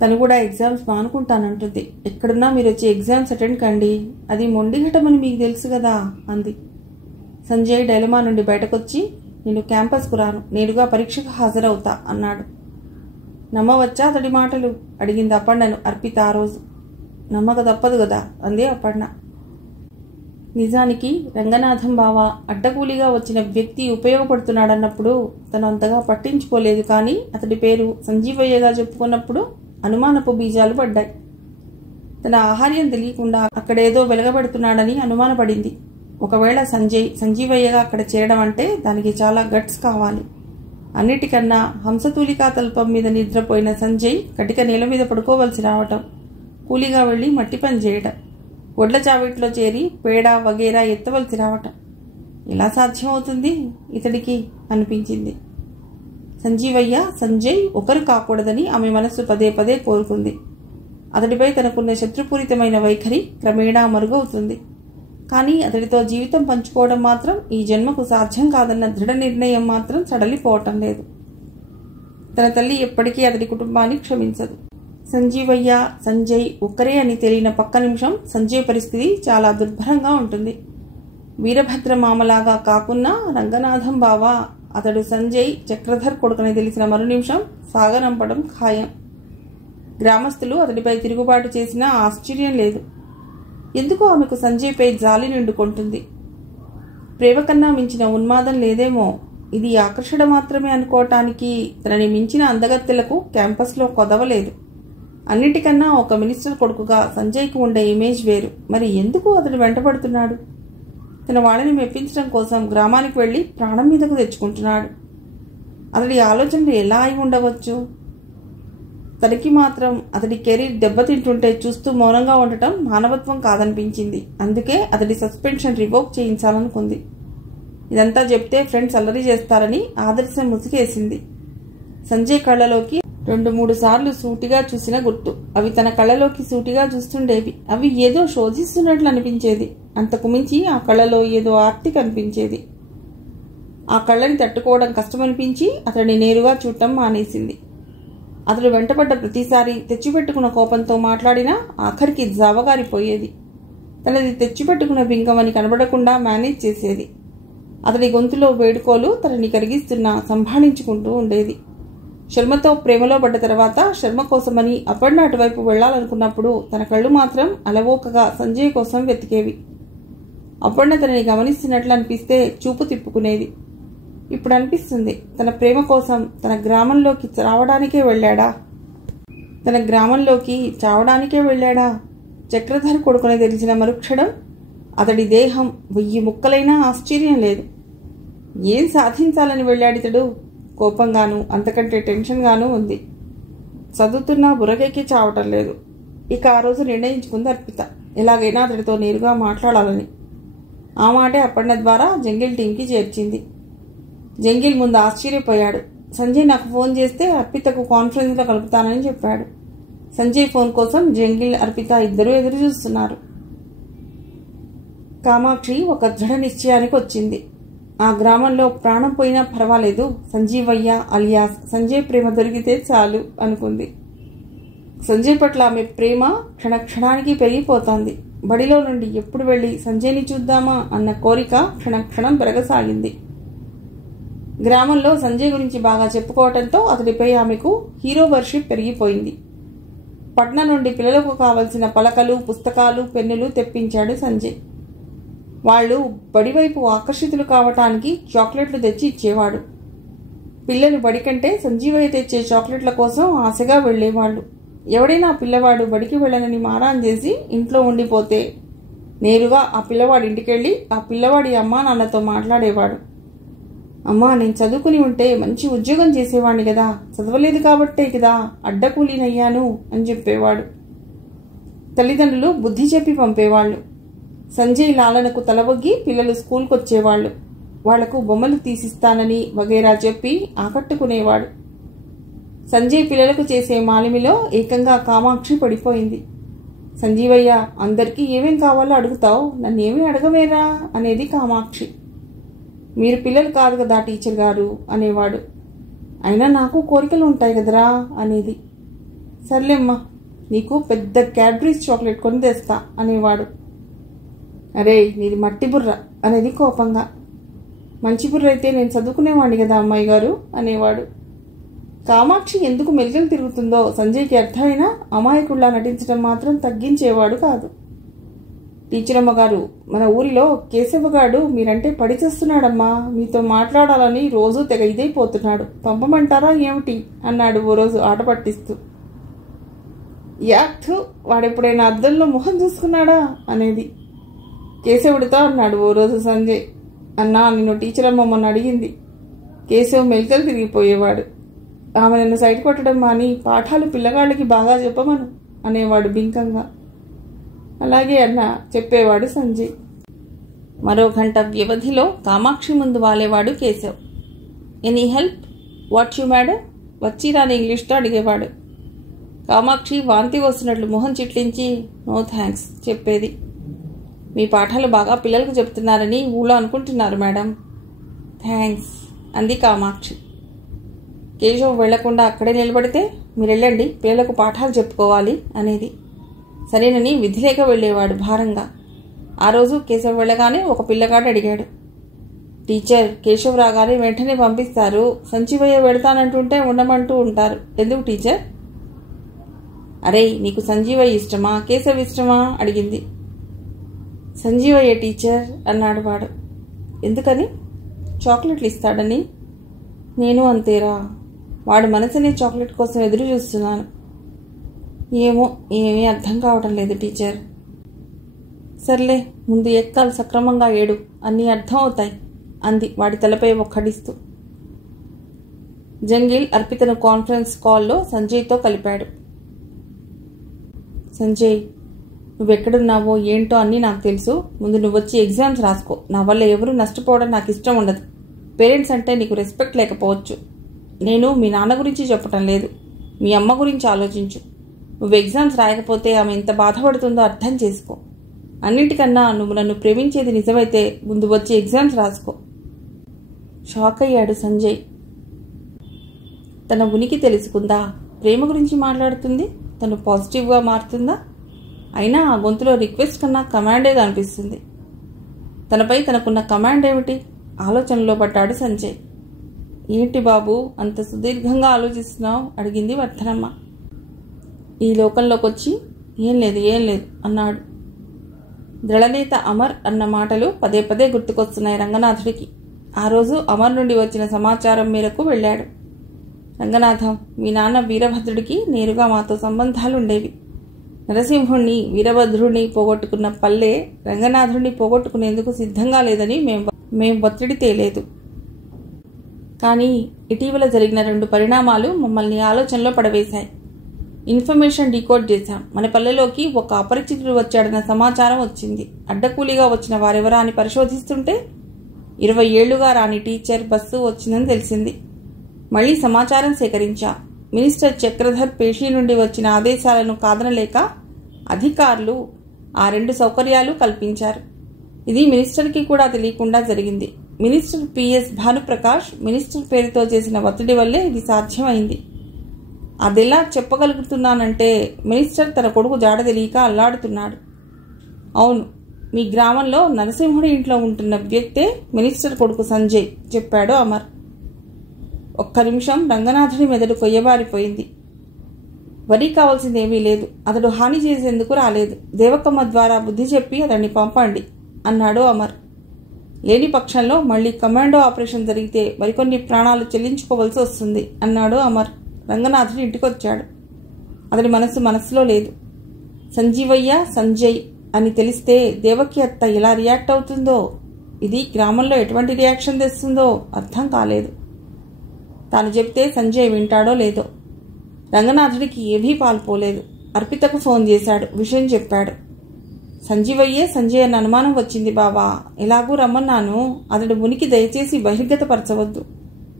తను కూడా ఎగ్జామ్స్ మానుకుంటానంటుంది. ఎక్కడున్నా మీరు వచ్చి ఎగ్జామ్స్ అటెండ్ కండి, అది మొండిఘటమని మీకు తెలుసు కదా అంది. సంజయ్ డైలమా నుండి బయటకొచ్చి, నేను క్యాంపస్కు రాను, నేరుగా పరీక్షకు హాజరవుతా అన్నాడు. నమ్మవచ్చా అతడి మాటలు అడిగింది అప్పన్నను అర్పిత ఆ రోజు. నమ్మక తప్పదు కదా అంది అప్పన్న. నిజానికి రంగనాథం బావ అడ్డకూలిగా వచ్చిన వ్యక్తి ఉపయోగపడుతున్నాడన్నప్పుడు తను అంతగా పట్టించుకోలేదు. కానీ అతడి పేరు సంజీవయ్యగా చెప్పుకున్నప్పుడు అనుమానపు బీజాలు పడ్డాయి. తన ఆహార్యం తెలియకుండా అక్కడేదో వెలగబెడుతున్నాడని అనుమానపడింది. ఒకవేళ సంజీవయ్యగా అక్కడ చేరడం అంటే దానికి చాలా గట్స్ కావాలి. అన్నిటికన్నా హంసతూలికా తల్పం మీద నిద్రపోయిన సంజయ్ కటిక నేల మీద పడుకోవలసి రావటం, కూలీగా వెళ్లి మట్టి పని చేయటం, గొడ్ల చావిట్లో చేరి పేడ వగేరా ఎత్తవలసి రావటం ఎలా సాధ్యమవుతుంది ఇతడికి అనిపించింది. సంజయ్ ఒకరు కాకూడదని ఆమె మనస్సు పదే పదే కోరుకుంది. అతడిపై తనకున్న శత్రుపూరితమైన వైఖరి క్రమేణా మరుగవుతుంది. కానీ అతడితో జీవితం పంచుకోవడం మాత్రం ఈ జన్మకు సాధ్యం కాదన్న దృఢ నిర్ణయం మాత్రం సడలిపోవటం లేదు. తన తల్లి ఎప్పటికీ అతడి కుటుంబాన్ని క్షమించదు. సంజయ్ ఒక్కరే అని తెలియని పక్క నిమిషం సంజయ్ పరిస్థితి చాలా దుర్భరంగా ఉంటుంది. వీరభద్ర మామలాగా కాకున్నా రంగనాథం బావా అతడు సంజయ్ చక్రధర్ కొడుకుని తెలిసిన మరు నిమిషం సాగనంపడం ఖాయం. గ్రామస్తులు అతడిపై తిరుగుబాటు చేసినా ఆశ్చర్యం లేదు. ఎందుకు ఆమెకు సంజయ్పై జాలి నిండుకుంటుంది. ప్రేమ కన్నా మించిన ఉన్మాదం లేదేమో. ఇది ఆకర్షణ మాత్రమే అనుకోవటానికి తనని మించిన అందగత్తెలకు క్యాంపస్లో కొదవలేదు. అన్నిటికన్నా ఒక మినిస్టర్ కొడుకుగా సంజయ్కి ఉండే ఇమేజ్ వేరు. మరి ఎందుకు అతడు వెంటబడుతున్నాడు? తన వాళ్ళని మెప్పించడం కోసం గ్రామానికి వెళ్లి ప్రాణం మీదకు తెచ్చుకుంటున్నాడు. అతడి ఆలోచనలు ఎలా అయి ఉండవచ్చు? తనకి మాత్రం అతడి కెరీర్ దెబ్బతింటుంటే చూస్తూ మౌనంగా ఉండటం మానవత్వం కాదనిపించింది. అందుకే అతడి సస్పెన్షన్ రివోక్ చేయించాలనుకుంది. ఇదంతా చెప్తే ఫ్రెండ్స్ అల్లరి చేస్తారని ఆదర్శం ముసుగేసింది. సంజయ్ కళ్ళలోకి 2-3 సార్లు సూటిగా చూసిన గుర్తు. అవి తన కళ్ళలోకి సూటిగా చూస్తుండేవి. అవి ఏదో శోధిస్తున్నట్లు అనిపించేది. అంతకు మించి ఆ కళ్ళలో ఏదో ఆర్తి కనిపించేది. ఆ కళ్ళని తట్టుకోవడం కష్టమనిపించి అతడిని నేరుగా చూడటం మానేసింది. అతడు వెంటపడ్డ ప్రతిసారి తెచ్చిపెట్టుకున్న కోపంతో మాట్లాడినా ఆఖరికి జావగారిపోయేది. తనది తెచ్చిపెట్టుకున్న బింగమని కనబడకుండా మేనేజ్ చేసేది. అతడి గొంతులో వేడుకోలు తనని కరిగిస్తున్నా సంభాళించుకుంటూ ఉండేది. శర్మతో ప్రేమలో పడ్డ తర్వాత శర్మ కోసమని అపర్ణ అటువైపు వెళ్లాలనుకున్నప్పుడు తన కళ్ళు మాత్రం అలవోకగా సంజయ్ కోసం వెతికేవి. అపర్ణ తనని గమనిస్తున్నట్లు అనిపిస్తే చూపు తిప్పుకునేది. ఇప్పుడు అనిపిస్తుంది తన ప్రేమ కోసం తన గ్రామంలోకి చావడానికే వెళ్ళాడా? చక్రధర్ కొడుకుని తెలిసిన మరుక్షణం అతడి దేహం 1000 ముక్కలైనా ఆశ్చర్యం లేదు. ఏం సాధించాలని వెళ్ళాడితడు? కోపంగానూ అంతకంటే టెన్షన్గానూ ఉంది. చదువుతున్నా బుర్రకెక్కి చావటం లేదు. ఇక ఆ రోజు నిర్ణయించుకుంది అర్పిత. ఎలాగైనా అతడితో నేరుగా మాట్లాడాలని. ఆ మాటే అపర్ణ ద్వారా జంగిల్ టీంకి చేర్చింది. జంగిల్ ముందు ఆశ్చర్యపోయాడు. సంజయ్ నాకు ఫోన్ చేస్తే అర్పితకు కాన్ఫరెన్స్లో కలుపుతానని చెప్పాడు. సంజయ్ ఫోన్ కోసం జంగిల్, అర్పిత ఇద్దరూ ఎదురు చూస్తున్నారు. కామాక్షి ఒక దృఢ నిశ్చయానికి వచ్చింది. ఆ గ్రామంలో ప్రాణం పోయినా పర్వాలేదు, సంజీవయ్య అలియాస్ సంజయ్ ప్రేమ దొరికితే చాలు అనుకుంది. సంజయ్ పట్ల ఆమె ప్రేమ క్షణక్షణానికి పెరిగిపోతోంది. బడిలో నుండి ఎప్పుడు వెళ్లి సంజయ్ని చూద్దామా అన్న కోరిక క్షణక్షణం పెరగసాగింది. గ్రామంలో సంజయ్ గురించి బాగా చెప్పుకోవటంతో అతడిపై ఆమెకు హీరో వర్షిప్ పెరిగిపోయింది. పట్నం నుండి పిల్లలకు కావలసిన పలకలు, పుస్తకాలు, పెన్నులు తెప్పించాడు సంజయ్. వాళ్లు బడివైపు ఆకర్షితులు కావటానికి చాక్లెట్లు తెచ్చి ఇచ్చేవాడు. పిల్లలు బడి కంటే సంజీవయ్య తెచ్చే చాక్లెట్ల కోసం ఆశగా వెళ్లేవాళ్లు. ఎవడైనా పిల్లవాడు బడికి వెళ్ళనని మారాన్ చేసి ఇంట్లో ఉండిపోతే నేరుగా ఆ పిల్లవాడి ఇంటికెళ్ళి ఆ పిల్లవాడి అమ్మా నాన్నతో మాట్లాడేవాడు. అమ్మా, నేను చదువుకుని ఉంటే మంచి ఉద్యోగం చేసేవాణ్ణి కదా, చదవలేదు కాబట్టే కదా అడ్డకూలీనయ్యాను అని చెప్పేవాడు. తల్లిదండ్రులు బుద్ధి చెప్పి పంపేవాళ్లు. సంజయ్ లాలనకు తలవొగ్గి పిల్లలు స్కూల్కి వచ్చేవాళ్లు. వాళ్లకు బొమ్మలు తీసిస్తానని వగేరా చెప్పి ఆకట్టుకునేవాడు. సంజయ్ పిల్లలకు చేసే మాలిమిలో ఏకంగా కామాక్షి పడిపోయింది. సంజీవయ్య, అందరికీ ఏమేం కావాలో అడుగుతావు, నన్నేమీ అడగవేరా అనేది కామాక్షి. మీరు పిల్లలు కాదు కదా టీచర్ గారు అనేవాడు. అయినా నాకు కోరికలు ఉంటాయి కదరా అనేది. సర్లేమ్మా, నీకు పెద్ద క్యాడ్బరీస్ చాక్లెట్ కొని తెస్తా అనేవాడు. అరే, నీది మట్టి బుర్ర అనేది కోపంగా. మంచి బుర్ర అయితే నేను చదువుకునేవాడిని కదా అమ్మాయి గారు అనేవాడు. కామాక్షి ఎందుకు మెలికలు తిరుగుతుందో సంజయ్కి అర్థమైనా అమాయకుల్లా నటించడం మాత్రం తగ్గించేవాడు కాదు. టీచర్ అమ్మగారు, మన ఊరిలో కేశవగాడు మీరంటే పడి చేస్తున్నాడమ్మా, మీతో మాట్లాడాలని రోజు తెగ ఇదైపోతున్నాడు, పంపమంటారా ఏమిటి అన్నాడు ఓ రోజు ఆట పట్టిస్తూ. యాక్ట్, వాడెప్పుడైనా అద్దంలో మొహం చూసుకున్నాడా అనేది. కేశవుడితో అన్నాడు ఓ రోజు సంజయ్. అన్నా, నిన్ను టీచర్ అమ్మ మొన్న అడిగింది. కేశవ్ మెలికలు తిరిగిపోయేవాడు. ఆమె నన్ను సైట్ కొట్టడం మాని పాఠాలు పిల్లగాళ్ళకి బాగా చెప్పమను అనేవాడు బింకంగా. అలాగే అన్నా చెప్పేవాడు సంజయ్. మరో గంట వ్యవధిలో కామాక్షి ముందు వాలేవాడు Keshav. Any help? What you madam? వచ్చిరాని ఇంగ్లీష్తో అడిగేవాడు. కామాక్షి వాంతి వస్తున్నట్లు మొహం చిట్లించి నో థ్యాంక్స్ చెప్పేది. మీ పాఠాలు బాగా పిల్లలకు చెప్తున్నారని ఊళ్ళో అనుకుంటున్నారు మేడం. థ్యాంక్స్ అంది కామాక్షి. కేశవ్ వెళ్లకుండా అక్కడే నిలబడితే మీరు వెళ్ళండి, పిల్లలకు పాఠాలు చెప్పుకోవాలి అనేది. సరేనని విధి లేక వెళ్ళేవాడు భారంగా. ఆ రోజు కేశవ్ వెళ్ళగానే ఒక పిల్లగాడు అడిగాడు, టీచర్ కేశవ్ రాగానే వెంటనే పంపిస్తారు, సంజీవయ్య వెళతానంటుంటే ఉండమంటూ ఉంటారు, ఎందుకు టీచర్? అరే, నీకు సంజీవయ్య ఇష్టమా కేశవ్ ఇష్టమా అడిగింది. సంజీవయ్య టీచర్ అన్నాడు వాడు. ఎందుకని? చాక్లెట్లు ఇస్తాడని. నేను అంతేరా, వాడు మనసుని చాక్లెట్ కోసం ఎదురు చూస్తున్నాను. ఏమో, ఏమీ అర్థం కావటం లేదు టీచర్. సర్లే, ముందు ఎక్కాలు సక్రమంగా ఏడు, అన్నీ అర్థం అవుతాయి అంది వాడి తలపై ఒక్కడిస్తూ. జంగిల్ అర్పితను కాన్ఫరెన్స్ కాల్లో సంజయ్తో కలిపాడు. సంజయ్, నువ్వెక్కడున్నావో ఏంటో అన్నీ నాకు తెలుసు. ముందు నువ్వు వచ్చి ఎగ్జామ్స్ రాసుకో. నా వల్ల ఎవరూ నష్టపోవడం నాకు ఇష్టం ఉండదు. పేరెంట్స్ అంటే నీకు రెస్పెక్ట్ లేకపోవచ్చు. నేను మీ నాన్న గురించి చెప్పటం లేదు, మీ అమ్మ గురించి ఆలోచించు. నువ్వు ఎగ్జామ్స్ రాయకపోతే ఆమె ఎంత బాధపడుతుందో అర్థం చేసుకో. అన్నింటికన్నా నువ్వు నన్ను ప్రేమించేది నిజమైతే ముందు వచ్చి ఎగ్జామ్స్ రాసుకో. షాక్ అయ్యాడు సంజయ్. తన ఉనికి తెలుసుకుందా? ప్రేమ గురించి మాట్లాడుతుంది, తను పాజిటివ్గా మారుతుందా? అయినా ఆ గొంతులో రిక్వెస్ట్ కన్నా కమాండే కనిపిస్తుంది. తనపై తనకున్న కమాండ్ ఏమిటి? ఆలోచనలో పడ్డాడు సంజయ్. ఏంటి బాబు అంత సుదీర్ఘంగా ఆలోచిస్తున్నావు అడిగింది వర్ధనమ్మ. ఈ లోకంలోకి వచ్చి ఏం లేదు అన్నాడు. దళనేత అమర్ అన్న మాటలు పదే పదే గుర్తుకొస్తున్నాయి రంగనాథుడికి. ఆ రోజు అమర్ నుండి వచ్చిన సమాచారం మేరకు వెళ్ళాడు. రంగనాథం, మీ నాన్న వీరభద్రుడికి నేరుగా మాతో సంబంధాలుండేవి. నరసింహుణ్ణి వీరభద్రుడిని పోగొట్టుకున్న పల్లె రంగనాథుడిని పోగొట్టుకునేందుకు సిద్ధంగా లేదని మేం ఒత్తిడి తేలేదు. కానీ ఇటీవల జరిగిన 2 పరిణామాలు మమ్మల్ని ఆలోచనలో పడవేశాయి. ఇన్ఫర్మేషన్ డీకోడ్ చేశాం. మన పల్లెలోకి ఒక అపరిచితుడు వచ్చాడన్న సమాచారం వచ్చింది. అడ్డకూలీగా వచ్చిన వారెవరా అని పరిశోధిస్తుంటే 20 ఏళ్లుగా రాని టీచర్ బస్సు వచ్చిందని తెలిసింది. మళ్లీ సమాచారం సేకరించా. మినిస్టర్ చక్రధర్ పేషీ నుండి వచ్చిన ఆదేశాలను కాదనలేక అధికారులు ఆ 2 సౌకర్యాలు కల్పించారు. ఇది మినిస్టర్కి కూడా తెలియకుండా జరిగింది. మినిస్టర్ పిఎస్ భానుప్రకాష్ మినిస్టర్ పేరుతో చేసిన ఒత్తిడి వల్లే ఇది సాధ్యమైంది. అదెలా చెప్పగలుగుతున్నానంటే మినిస్టర్ తన కొడుకు జాడ తెలియక అల్లాడుతున్నాడు. అవును, మీ గ్రామంలో నరసింహుడి ఇంట్లో ఉంటున్న వ్యక్తే మినిస్టర్ కొడుకు సంజయ్ చెప్పాడు అమర్. ఒక్క నిమిషం రంగనాథుడి మెదడు కొయ్యబారిపోయింది. వరి కావాల్సిందేమీ లేదు, అతడు హాని చేసేందుకు రాలేదు. దేవకమ్మ ద్వారా బుద్ధి చెప్పి అతన్ని పంపండి అన్నాడు అమర్. లేని పక్షంలో మళ్లీ కమాండో ఆపరేషన్ జరిగితే మరికొన్ని ప్రాణాలు చెల్లించుకోవలసి వస్తుంది అన్నాడు అమర్. రంగనాథుడి ఇంటికొచ్చాడు. అతడి మనస్సులో లేదు. సంజీవయ్య సంజయ్ అని తెలిస్తే దేవకి అత్త ఎలా రియాక్ట్ అవుతుందో, ఇది గ్రామంలో ఎటువంటి రియాక్షన్ తెస్తుందో అర్థం కాలేదు. తాను చెప్తే సంజయ్ వింటాడో లేదో. రంగనాథుడికి ఏమీ పాల్పోలేదు. అర్పితకు ఫోన్ చేశాడు, విషయం చెప్పాడు. సంజీవయ్యే సంజయ్ అన్న అనుమానం వచ్చింది బావా, ఎలాగూ రమ్మన్నాను. అతడు ఉనికి దయచేసి బహిర్గతపరచవద్దు,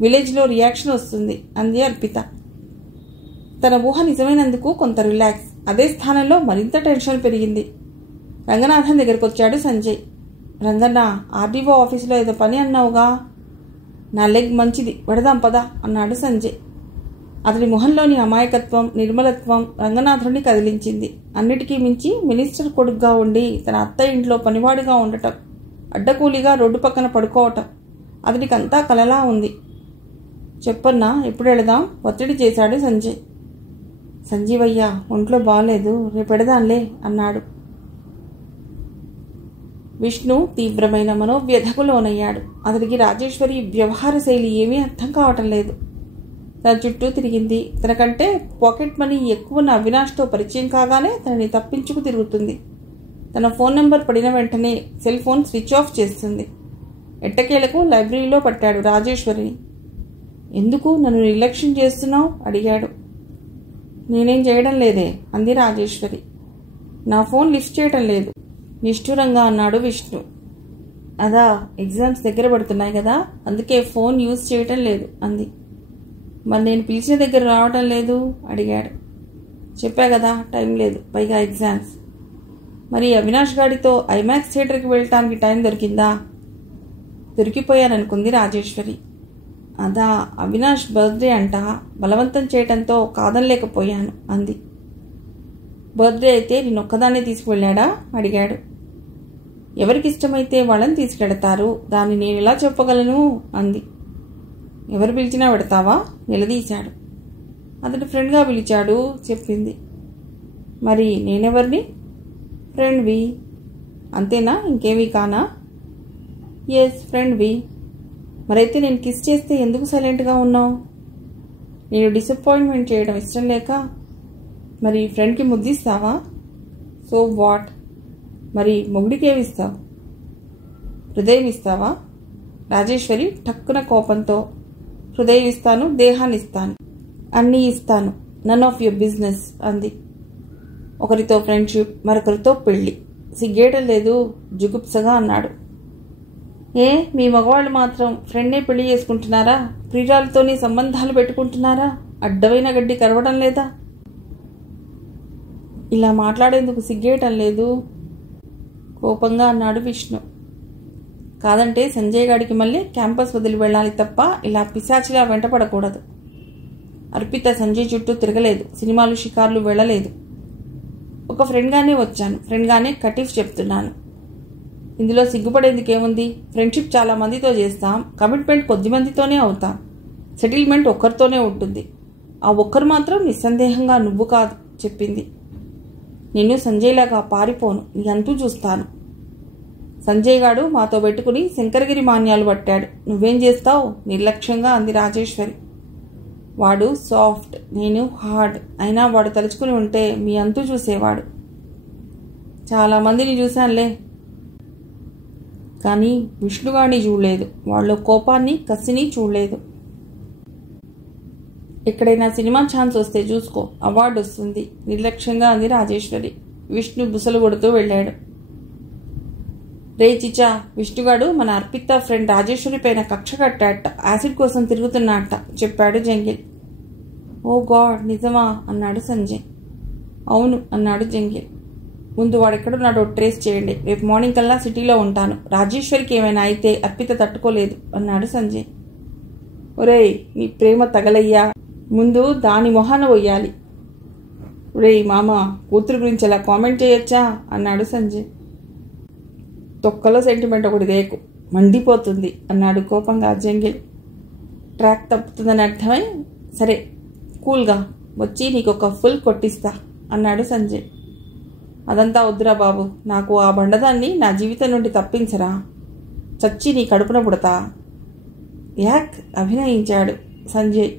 విలేజ్లో రియాక్షన్ వస్తుంది అంది అర్పిత. తన ఊహ నిజమైనందుకు కొంత రిలాక్స్. అదే స్థానంలో మరింత టెన్షన్ పెరిగింది. రంగనాథన్ దగ్గరకు వచ్చాడు సంజయ్. రంగన్న, ఆర్డీఓ ఆఫీసులో ఏదో పని అన్నావుగా? నా లెగ్ మంచిది, వెడదాం పదా అన్నాడు సంజయ్. అతడి మొహంలోని అమాయకత్వం, నిర్మలత్వం రంగనాథుడిని కదిలించింది. అన్నిటికీ మించి మినిస్టర్ కొడుకుగా ఉండి తన అత్త ఇంట్లో పనివాడిగా ఉండటం, అడ్డకూలిగా రోడ్డు పక్కన పడుకోవటం అతడికి అంతా కలలా ఉంది. చెప్పన్నా, ఎప్పుడు వెళదాం? ఒత్తిడి చేశాడు సంజయ్. సంజీవయ్య ఒంట్లో బాగలేదు, రేపు పెడదాంలే అన్నాడు. విష్ణు తీవ్రమైన మనోవ్యధకు లోనయ్యాడు. అతడికి రాజేశ్వరి వ్యవహార శైలి ఏమీ అర్థం కావటం లేదు. తన చుట్టూ తిరిగింది. తనకంటే పాకెట్ మనీ ఎక్కువ అవినాష్తో పరిచయం కాగానే తనని తప్పించుకు తిరుగుతుంది. తన ఫోన్ నెంబర్ పడిన వెంటనే సెల్ ఫోన్ స్విచ్ ఆఫ్ చేస్తుంది. ఎట్టకేలకు లైబ్రరీలో పట్టాడు రాజేశ్వరిని. ఎందుకు నన్ను నిర్లక్ష్యం చేస్తున్నావు అడిగాడు. నేనేం చేయడం లేదే అంది రాజేశ్వరి. నా ఫోన్ లిఫ్ట్ చేయటం లేదు నిష్ఠూరంగా అన్నాడు విష్ణు. అదా, ఎగ్జామ్స్ దగ్గర పడుతున్నాయి కదా, అందుకే ఫోన్ యూజ్ చేయటం లేదు అంది. మరి నేను పిలిచిన దగ్గర రావటం లేదు అడిగాడు. చెప్పా కదా, టైం లేదు, పైగా ఎగ్జామ్స్. మరి అవినాష్ గాడితో ఐమాక్స్ థియేటర్కి వెళ్ళటానికి టైం దొరికిందా? దొరికిపోయాననుకుంది రాజేశ్వరి. అదా, అవినాష్ బర్త్డే అంట, బలవంతం చేయటంతో కాదనలేకపోయాను అంది. బర్త్డే అయితే నేనొక్కదాన్నే తీసుకువెళ్ళాడా అడిగాడు. ఎవరికి ఇష్టమైతే వాళ్ళని తీసుకెడతారు, దాన్ని నేను ఎలా చెప్పగలను అంది. ఎవరు పిలిచినా పెడతావా నిలదీశాడు. అతడు ఫ్రెండ్గా పిలిచాడు చెప్పింది. మరి నేనెవరిని? ఫ్రెండ్వి. అంతేనా, ఇంకేమీ కానా? ఎస్, ఫ్రెండ్వి. మరైతే నేను కిస్ చేస్తే ఎందుకు సైలెంట్గా ఉన్నావు? నేను డిసప్పాయింట్మెంట్ చేయడం ఇష్టం లేక. మరి ఫ్రెండ్కి ముద్దిస్తావా? So what? మరి మొగుడికేమిస్తావు? హృదయం ఇస్తావా? రాజేశ్వరి టక్కున కోపంతో, హృదయం ఇస్తాను, దేహాన్ని ఇస్తాను, అన్నీ ఇస్తాను, నన్ ఆఫ్ యువర్ బిజినెస్ అంది. ఒకరితో ఫ్రెండ్షిప్, మరొకరితో పెళ్లి, సిగ్గేయటం లేదు జుగుప్సగా అన్నాడు. ఏ, మీ మగవాళ్ళు మాత్రం ఫ్రెండ్నే పెళ్లి చేసుకుంటున్నారా? ప్రియురాలతోనే సంబంధాలు పెట్టుకుంటున్నారా? అడ్డమైన గడ్డి కరవడం లేదా? ఇలా మాట్లాడేందుకు సిగ్గేయటం లేదు కోపంగా అన్నాడు విష్ణు. కాదంటే సంజయ్ గాడికి మళ్ళీ క్యాంపస్ వదిలి వెళ్ళాలి తప్ప ఇలా పిశాచిలా వెంటపడకూడదు. అర్పిత సంజయ్ చుట్టూ తిరగలేదు, సినిమాలు షికార్లు వెళ్ళలేదు. ఒక ఫ్రెండ్గానే వచ్చాను, ఫ్రెండ్గానే కటిఫ్ చెప్తున్నాను. ఇందులో సిగ్గుపడేందుకేముంది? ఫ్రెండ్షిప్ చాలా మందితో చేస్తాం, కమిట్మెంట్ కొద్ది మందితోనే అవుతాం, సెటిల్మెంట్ ఒక్కరితోనే ఉంటుంది. ఆ ఒక్కరు మాత్రం నిస్సందేహంగా నువ్వు కాదు చెప్పింది. నేను సంజయ్లాగా పారిపోను, నీ అంతూ చూస్తాను. సంజయ్ గాడు మాతో పెట్టుకుని శంకరగిరి మాన్యాలు పట్టాడు, నువ్వేం చేస్తావు నిర్లక్ష్యంగా అంది రాజేశ్వరి. వాడు సాఫ్ట్, నేను హార్డ్, అయినా వాడు తలుచుకుని ఉంటే మీ అంతూ చూసేవాడు. చాలా మందిని చూశానులే, కానీ విష్ణుగాడిని చూడలేదు. వాళ్ళ కోపాన్ని కసిని చూడలేదు. ఎక్కడైనా సినిమా ఛాన్స్ వస్తే చూసుకో, అవార్డు వస్తుంది నిర్లక్ష్యంగా అంది రాజేశ్వరి. విష్ణు బుసలు కొడుతూ వెళ్ళాడు. రే చిచా, విష్ణుగాడు మన అర్పిత ఫ్రెండ్ రాజేశ్వరి పైన కక్ష కట్టాట, యాసిడ్ కోసం తిరుగుతున్నట్ట చెప్పాడు జంగిల్. ఓ గాడ్, నిజమా అన్నాడు సంజయ్. అవును అన్నాడు జంగిల్. ముందు వాడెక్కడున్నాడో ట్రేస్ చేయండి, రేపు మార్నింగ్ కల్లా సిటీలో ఉంటాను. రాజేశ్వరికి ఏమైనా అయితే అర్పిత తట్టుకోలేదు అన్నాడు సంజయ్. ఒరేయ్, నీ ప్రేమ తగలయ్యా, ముందు దాని మొహాన పోయాలి. ఒరేయ్ మామ, కూతురు గురించి అలా కామెంట్ చేయొచ్చా అన్నాడు సంజయ్. తొక్కలో సెంటిమెంట్ ఒకటి రేకు, మండిపోతుంది అన్నాడు కోపంగా జంగిల్. ట్రాక్ తప్పుతుందని అర్థమై, సరే కూల్గా వచ్చి నీకొక ఫుల్ కొట్టిస్తా అన్నాడు సంజయ్. అదంతా వద్దురా బాబు, నాకు ఆ బండదాన్ని నా జీవితం నుండి తప్పించరా, చచ్చి నీ కడుపున పుడతా. యాక్ అభినయించాడు సంజయ్.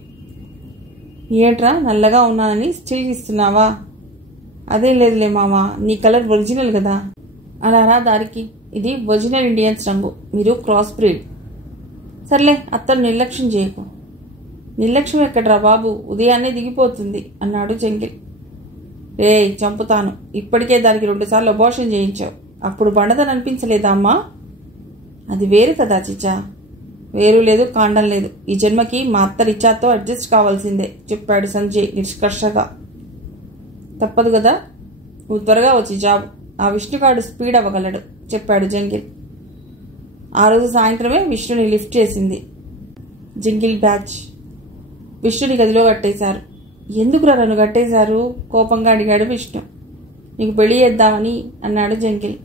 ఏంట్రా నల్లగా ఉన్నానని స్టిల్ ఇస్తున్నావా? అదేం లేదులే మామా, నీ కలర్ ఒరిజినల్ కదా. అలా రా దారికి, ఇది ఒరిజినల్ ఇండియన్స్ రంగు, మీరు క్రాస్ బ్రీడ్. సర్లే, అత్తను నిర్లక్ష్యం చేయకు. నిర్లక్ష్యం ఎక్కడ్రా బాబు, ఉదయాన్నే దిగిపోతుంది అన్నాడు జంగిల్. రే చంపుతాను, ఇప్పటికే దానికి 2 సార్లు అబార్షన్ చేయించావు, అప్పుడు బండదని అనిపించలేదా అమ్మా? అది వేరు కదా చిచ్చా. వేరు లేదు, కాండం లేదు, ఈ జన్మకి మా అత్త రిచాతో అడ్జస్ట్ కావాల్సిందే చెప్పాడు సంజయ్ నిష్కర్షగా. తప్పదు కదా, నువ్వు త్వరగా వచ్చి జాబ్, ఆ విష్ణుగాడు స్పీడ్ అవ్వగలడు చెప్పాడు జంగిల్. ఆ రోజు సాయంత్రమే విష్ణుని లిఫ్ట్ చేసింది జంగిల్ బ్యాచ్. విష్ణుని గదిలో కట్టేశారు. ఎందుకురా నన్ను కట్టేశారు కోపంగా అడిగాడు విష్ణు. నీకు పెళ్లి చేద్దామని అన్నాడు జంగిల్.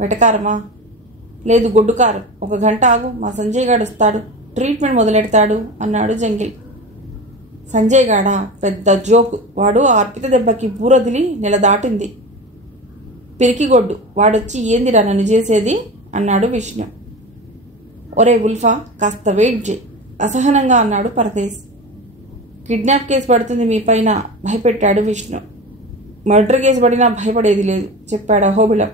వెటకారమా? లేదు, గొడ్డుకారం. 1 గంట ఆగు, మా సంజయ్ గాడు వస్తాడు, ట్రీట్మెంట్ మొదలెడతాడు అన్నాడు జంగిల్. సంజయ్ గాడా? పెద్ద జోకు. వాడు అర్పిత దెబ్బకి బూరదిలి నెల దాటింది. పిరికిగొడ్డు వాడొచ్చి ఏందిరా నన్ను చేసేది అన్నాడు విష్ణు. ఒరే ఉల్ఫా, కాస్త వెయిట్ చేయి అసహనంగా అన్నాడు పరదేశ్. కిడ్నాప్ కేసు పడుతుంది మీ పైన భయపెట్టాడు విష్ణు. మర్డర్ కేసు పడినా భయపడేది లేదు చెప్పాడు అహోబిలం.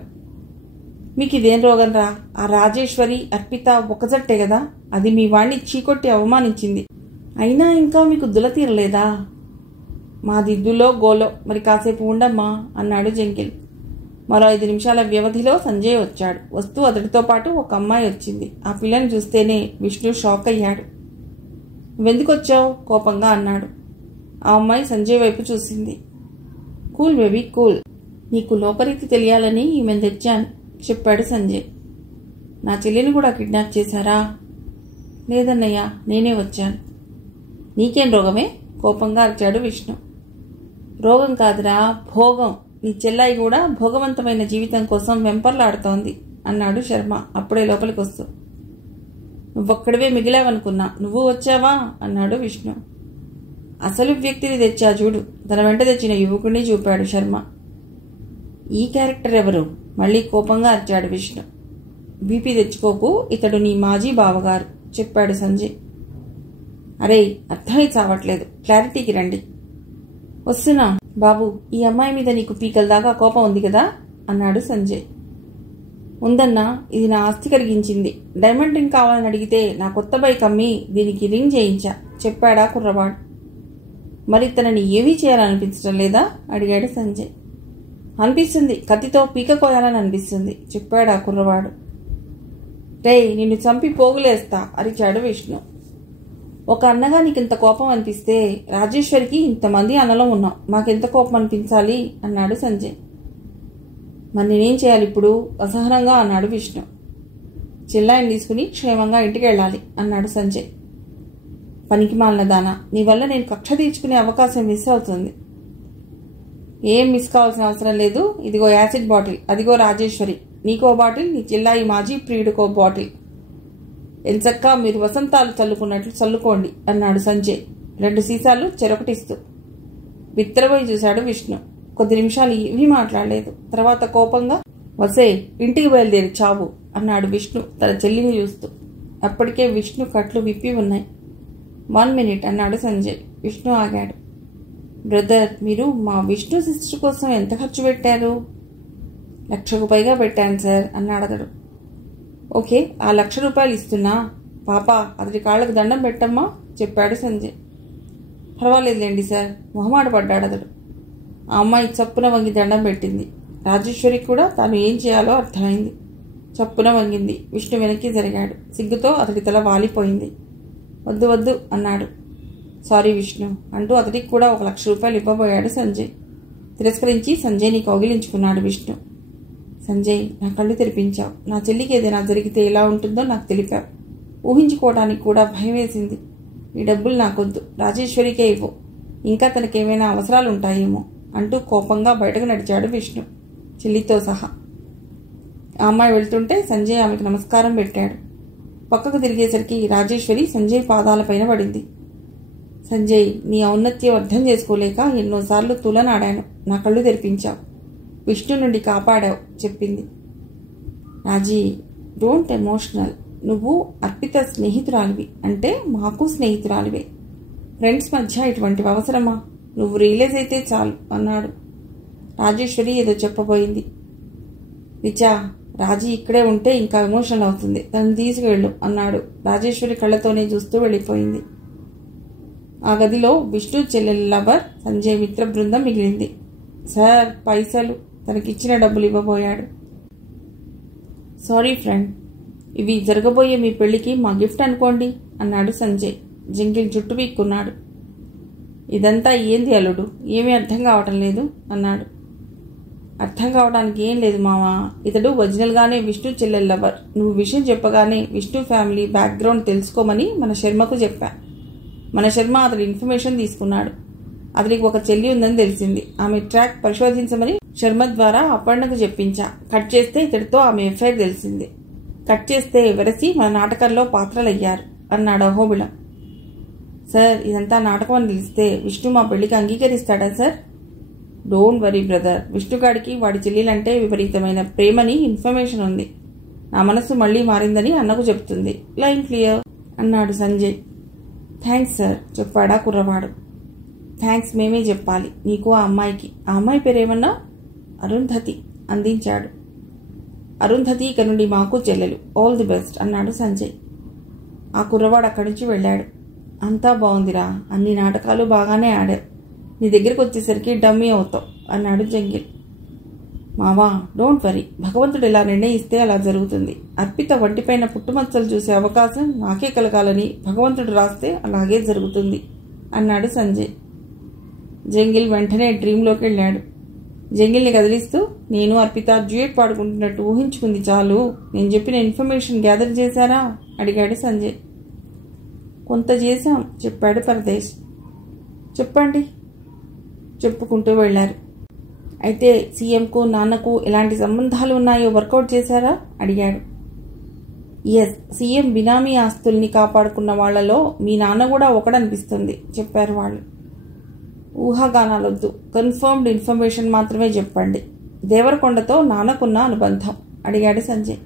మీకు ఇదేం రోగం రా? ఆ రాజేశ్వరి అర్పిత ఒక జట్టే కదా, అది మీ వాణ్ణి చీకొట్టి అవమానించింది. అయినా ఇంకా మీకు దుల తీరలేదా? మా దిద్దులో గోలో, మరి కాసేపు ఉండమ్మా అన్నాడు జంగిల్. మరో 5 నిమిషాల వ్యవధిలో సంజయ్ వచ్చాడు. వస్తూ అతడితో పాటు ఒక అమ్మాయి వచ్చింది. ఆ పిల్లని చూస్తేనే విష్ణు షాక్ అయ్యాడు. నువ్వెందుకొచ్చావు? కోపంగా అన్నాడు. ఆ అమ్మాయి సంజయ్ వైపు చూసింది. కూల్ బేబీ కూల్, నీకు లోకరీతి తెలియాలని ఈమెను తెచ్చాను చెప్పాడు సంజయ్. నా చెల్లిని కూడా కిడ్నాప్ చేశారా? లేదన్నయ్య, నేనే వచ్చాను. నీకేం రోగమే? కోపంగా అరిచాడు విష్ణు. రోగం కాదురా, భోగం. నీ చెల్లాయి కూడా భోగవంతమైన జీవితం కోసం వెంపర్లాడుతోంది అన్నాడు శర్మ అప్పుడే లోపలికి వస్తూ. నువ్వొక్కడివే మిగిలావనుకున్నా, నువ్వు వచ్చావా అన్నాడు విష్ణు. అసలు వ్యక్తిని తెచ్చా చూడు, తన వెంట తెచ్చిన యువకుడిని చూపాడు శర్మ. ఈ క్యారెక్టర్ ఎవరు? మళ్ళీ కోపంగా అరిచాడు విష్ణు. బీపీ తెచ్చుకోకు, ఇతడు నీ మాజీ బావగారు చెప్పాడు సంజయ్. అరే, అర్థమై చావట్లేదు, క్లారిటీకి రండి. వస్తున్నా బాబు, ఈ అమ్మాయి మీద నీకు పీకల దాకా కోపం ఉంది కదా అన్నాడు సంజయ్. ఉందన్నా, ఇది నా ఆస్తి కరిగించింది. డైమండ్ రింగ్ కావాలని అడిగితే నా కొత్త బైక్ అమ్మి దీనికి రింగ్ చేయించా చెప్పాడా కుర్రవాడు. మరి తనని ఏమీ చేయాలనిపించడం లేదా అడిగాడు సంజయ్. అనిపిస్తుంది, కత్తితో పీక కోయాలని అనిపిస్తుంది చెప్పాడా కుర్రవాడు. రే, నిన్ను చంపి పోగులేస్తా అరిచాడు విష్ణు. ఒక అన్నగా నీకింత కోపం అనిపిస్తే రాజేశ్వరికి ఇంతమంది అన్నలో ఉన్నాం, మాకెంత కోపం అనిపించాలి అన్నాడు సంజయ్. మరి నేనేం చేయాలి ఇప్పుడు అసహనంగా అన్నాడు విష్ణు. చెల్లాయిని తీసుకుని క్షేమంగా ఇంటికి వెళ్ళాలి అన్నాడు సంజయ్. పనికి మాలిన దానా, నీ వల్ల నేను కక్ష తీర్చుకునే అవకాశం మిస్ అవుతుంది. ఏం మిస్ కావాల్సిన అవసరం లేదు. ఇదిగో యాసిడ్ బాటిల్, అదిగో రాజేశ్వరి, నీకో బాటిల్, నీ చెల్లాయి మాజీ ప్రియుడికో బాటిల్. ఎంచక్కా మీరు వసంతాలు చల్లుకున్నట్లు చల్లుకోండి అన్నాడు సంజయ్ 2 సీసాలు చెరొకటిస్తూ. బిత్తరపోయి చూశాడు విష్ణు. కొద్ది నిమిషాలు ఏమీ మాట్లాడలేదు. తర్వాత కోపంగా, వసే ఇంటికి బయలుదేరి చావు అన్నాడు విష్ణు తన చెల్లిని చూస్తూ. అప్పటికే విష్ణు కట్లు విప్పి ఉన్నాయి. 1 మినిట్ అన్నాడు సంజయ్. విష్ణు ఆగాడు. బ్రదర్, మీరు మా విష్ణు సిస్టర్ కోసం ఎంత ఖర్చు పెట్టారు? 1,00,000కు పైగా పెట్టాను సార్ అన్నాడు అతడు. ఓకే, ఆ 1,00,000 రూపాయలు ఇస్తున్నా. పాప, అతడి కాళ్ళకు దండం పెట్టమ్మా చెప్పాడు సంజయ్. పర్వాలేదులేండి సార్ మొహమాట పడ్డాడు అతడు. ఆ అమ్మాయి చప్పున వంగి దండం పెట్టింది. రాజేశ్వరికి కూడా తాను ఏం చేయాలో అర్థమైంది. చప్పున వంగింది. విష్ణు వెనక్కి జరిగాడు. సిగ్గుతో అతడి తల వాలిపోయింది. వద్దు వద్దు అన్నాడు. సారీ విష్ణు అంటూ అతడికి కూడా 1,00,000 రూపాయలు ఇవ్వబోయాడు సంజయ్. తిరస్కరించి సంజయ్ని కౌగిలించుకున్నాడు విష్ణు. సంజయ్, నా కళ్ళు తెరిపించావు. నా చెల్లికి ఏదైనా జరిగితే ఎలా ఉంటుందో నాకు తెలిపావు. ఊహించుకోవడానికి కూడా భయం వేసింది. ఈ డబ్బులు నాకొద్దు, రాజేశ్వరికే ఇవ్వు. ఇంకా తనకేమైనా అవసరాలు ఉంటాయేమో అంటూ కోపంగా బయటకు నడిచాడు విష్ణు చెల్లితో సహా. ఆ అమ్మాయి వెళ్తుంటే సంజయ్ ఆమెకు నమస్కారం పెట్టాడు. పక్కకు తిరిగేసరికి రాజేశ్వరి సంజయ్ పాదాలపైన పడింది. సంజయ్, నీ ఔన్నత్యం అర్థం చేసుకోలేక ఎన్నోసార్లు తులనాడాను. నా కళ్ళు తెరిపించావు, విష్ణు నుండి కాపాడావు చెప్పింది. రాజీ, డోంట్ ఎమోషనల్. నువ్వు అర్పిత స్నేహితురాలివి, అంటే మాకు స్నేహితురాలివే. ఫ్రెండ్స్ మధ్య ఇటువంటివి అవసరమా? నువ్వు రియలైజ్ అయితే చాలు అన్నాడు. రాజేశ్వరి ఏదో చెప్పబోయింది. విచా, రాజీ ఇక్కడే ఉంటే ఇంకా ఎమోషనల్ అవుతుంది, తను తీసుకువెళ్ళు అన్నాడు. రాజేశ్వరి కళ్ళతోనే చూస్తూ వెళ్ళిపోయింది. ఆ గదిలో విష్ణు చెల్లెల లవర్ సంజయ్ మిత్ర బృందం మిగిలింది. సార్, పైసలు తనకిచ్చిన డబ్బులు ఇవ్వబోయాడు. సారీ ఫ్రెండ్, ఇవి జరగబోయే మీ పెళ్లికి మా గిఫ్ట్ అనుకోండి అన్నాడు సంజయ్. జంగిల్ జుట్టు పీక్కున్నాడు. ఇదంతా ఏంది అల్లుడు? ఏమీ అర్థం కావటం లేదు అన్నాడు. అర్థం కావడానికి ఏం లేదు మావా, ఇతడు ఒరిజినల్గానే విష్ణు చెల్లెల లవర్. నువ్వు విషయం చెప్పగానే విష్ణు ఫ్యామిలీ బ్యాక్గ్రౌండ్ తెలుసుకోమని మన శర్మకు చెప్పా. మన శర్మ అతడి ఇన్ఫర్మేషన్ తీసుకున్నాడు. అతడికి ఒక చెల్లి ఉందని తెలిసింది. ఆమె ట్రాక్ పరిశోధించమని శర్మ ద్వారా అపర్ణకు చెప్పించా. కట్ చేస్తే ఇతడితో ఆమె ఎఫ్ఐఆర్ తెలిసింది. కట్ చేస్తే వెరసి మన నాటకంలో పాత్రలయ్యారు అన్నాడు అహోబిళం. సార్, ఇదంతా నాటకం అని తెలిస్తే విష్ణు మా పెళ్లికి అంగీకరిస్తాడా సార్? డోంట్ వరీ బ్రదర్, విష్ణుగాడికి వాడి చెల్లెలంటే విపరీతమైన ప్రేమని ఇన్ఫర్మేషన్ ఉంది. నా మనసు మళ్లీ మారిందని అన్నకు చెప్తుంది. లైన్ క్లియర్ అన్నాడు సంజయ్. థ్యాంక్స్ సార్ చెప్పాడా కుర్రవాడు. థ్యాంక్స్ మేమే చెప్పాలి నీకు, ఆ అమ్మాయికి. ఆ అమ్మాయి పేరేమన్నా? అరుంధతి అందించాడు. అరుంధతి ఇక నుండి మాకు చెల్లెలు. ఆల్ ది బెస్ట్ అన్నాడు సంజయ్. ఆ కుర్రవాడు అక్కడి నుంచి వెళ్ళాడు. అంతా బాగుందిరా, అన్ని నాటకాలు బాగానే ఆడావు, నీ దగ్గరికి వచ్చేసరికి డమ్మీ అవుతావు అన్నాడు జంగిల్. మావా, డోంట్ వరీ, భగవంతుడు ఎలా నిర్ణయిస్తే అలా జరుగుతుంది. అర్పిత వంటిపైన పుట్టుమచ్చలు చూసే అవకాశం నాకే కలగాలని భగవంతుడు రాస్తే అలాగే జరుగుతుంది అన్నాడు సంజయ్. జంగిల్ వెంటనే డ్రీంలోకి వెళ్ళాడు. జంగిల్ని కదిలిస్తూ, నేను అర్పిత డ్యూయట్ పాడుకుంటున్నట్టు ఊహించుకుంది చాలు, నేను చెప్పిన ఇన్ఫర్మేషన్ గ్యాదర్ చేశారా అడిగాడు సంజయ్. కొంత చేశాం చెప్పాడు పరదేశ్. చెప్పండి చెప్పుకుంటూ వెళ్లారు. అయితే సీఎంకు నాన్నకు ఎలాంటి సంబంధాలు ఉన్నాయో వర్కౌట్ చేశారా అడిగాడు. ఎస్, సీఎం బినామీ ఆస్తుల్ని కాపాడుకున్న వాళ్లలో మీ నాన్న కూడా ఒకడనిపిస్తుంది చెప్పారు వాళ్ళు. ఊహాగానాలొద్దు, కన్ఫర్మ్డ్ ఇన్ఫర్మేషన్ మాత్రమే చెప్పండి. దేవరకొండతో నాన్నకున్న అనుబంధం అడిగాడు సంజయ్.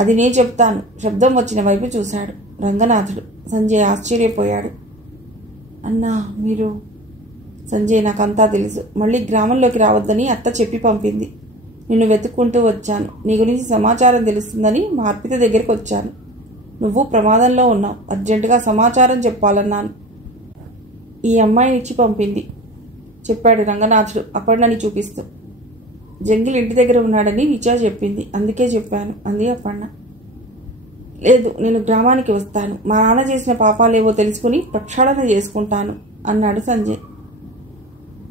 అది నే చెప్తాను. శబ్దం వచ్చిన వైపు చూశాడు రంగనాథుడు. సంజయ్ ఆశ్చర్యపోయాడు. అన్నా మీరు? సంజయ్, నాకంతా తెలుసు. మళ్ళీ గ్రామంలోకి రావద్దని అత్త చెప్పి పంపింది. నిన్ను వెతుక్కుంటూ వచ్చాను. నీ గురించి సమాచారం తెలుస్తుందని మా అర్పిత దగ్గరికి వచ్చాను. నువ్వు ప్రమాదంలో ఉన్నావు, అర్జెంటుగా సమాచారం చెప్పాలన్నాను. ఈ అమ్మాయిని ఇచ్చి పంపింది చెప్పాడు రంగనాథుడు అపర్ణని చూపిస్తూ. జంగిల్ ఇంటి దగ్గర ఉన్నాడని విచా చెప్పింది, అందుకే చెప్పాను అంది అపర్ణ. లేదు, నేను గ్రామానికి వస్తాను. మా నాన్న చేసిన పాపాలేవో తెలుసుకుని ప్రక్షాళన చేసుకుంటాను అన్నాడు సంజయ్.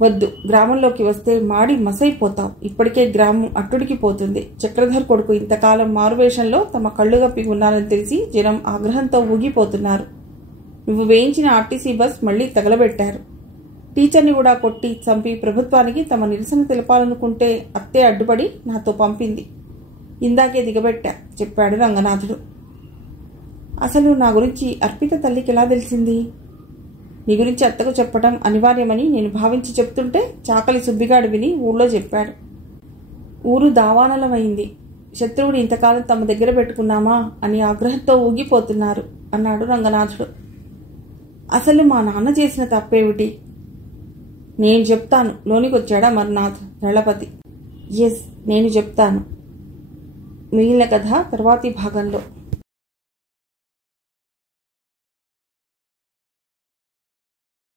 వద్దు, గ్రామంలోకి వస్తే మాడి మసైపోతావు. ఇప్పటికే గ్రామం అట్టుడికి పోతుంది. చక్రధర్ కొడుకు ఇంతకాలం మారువేషంలో తమ కళ్ళు గప్పి ఉన్నారని తెలిసి జనం ఆగ్రహంతో ఊగిపోతున్నారు. నువ్వు వేయించిన ఆర్టీసీ బస్ మళ్లీ తగలబెట్టారు. టీచర్ని కూడా కొట్టి చంపి ప్రభుత్వానికి తమ నిరసన తెలపాలనుకుంటే అత్తే అడ్డుపడి నాతో పంపింది. ఇందాకే దిగబెట్టా చెప్పాడు రంగనాథుడు. అసలు నా గురించి అర్పిత తల్లికి ఎలా తెలిసింది? నీ గురించి అత్తకు చెప్పడం అనివార్యమని నేను భావించి చెప్తుంటే చాకలి సుబ్బిగాడు విని ఊళ్ళో చెప్పాడు. ఊరు దావానలమైంది. శత్రువుని ఇంతకాలం తమ దగ్గర పెట్టుకున్నామా అని ఆగ్రహంతో ఊగిపోతున్నారు అన్నాడు రంగనాథుడు. అసలు మా నాన్న చేసిన తప్పేమిటి? నేను చెప్తాను లోనికి వచ్చాడా మర్నాథ్ దళపతి. ఎస్, నేను చెప్తాను. మిగిలిన కథ తర్వాతి భాగంలో.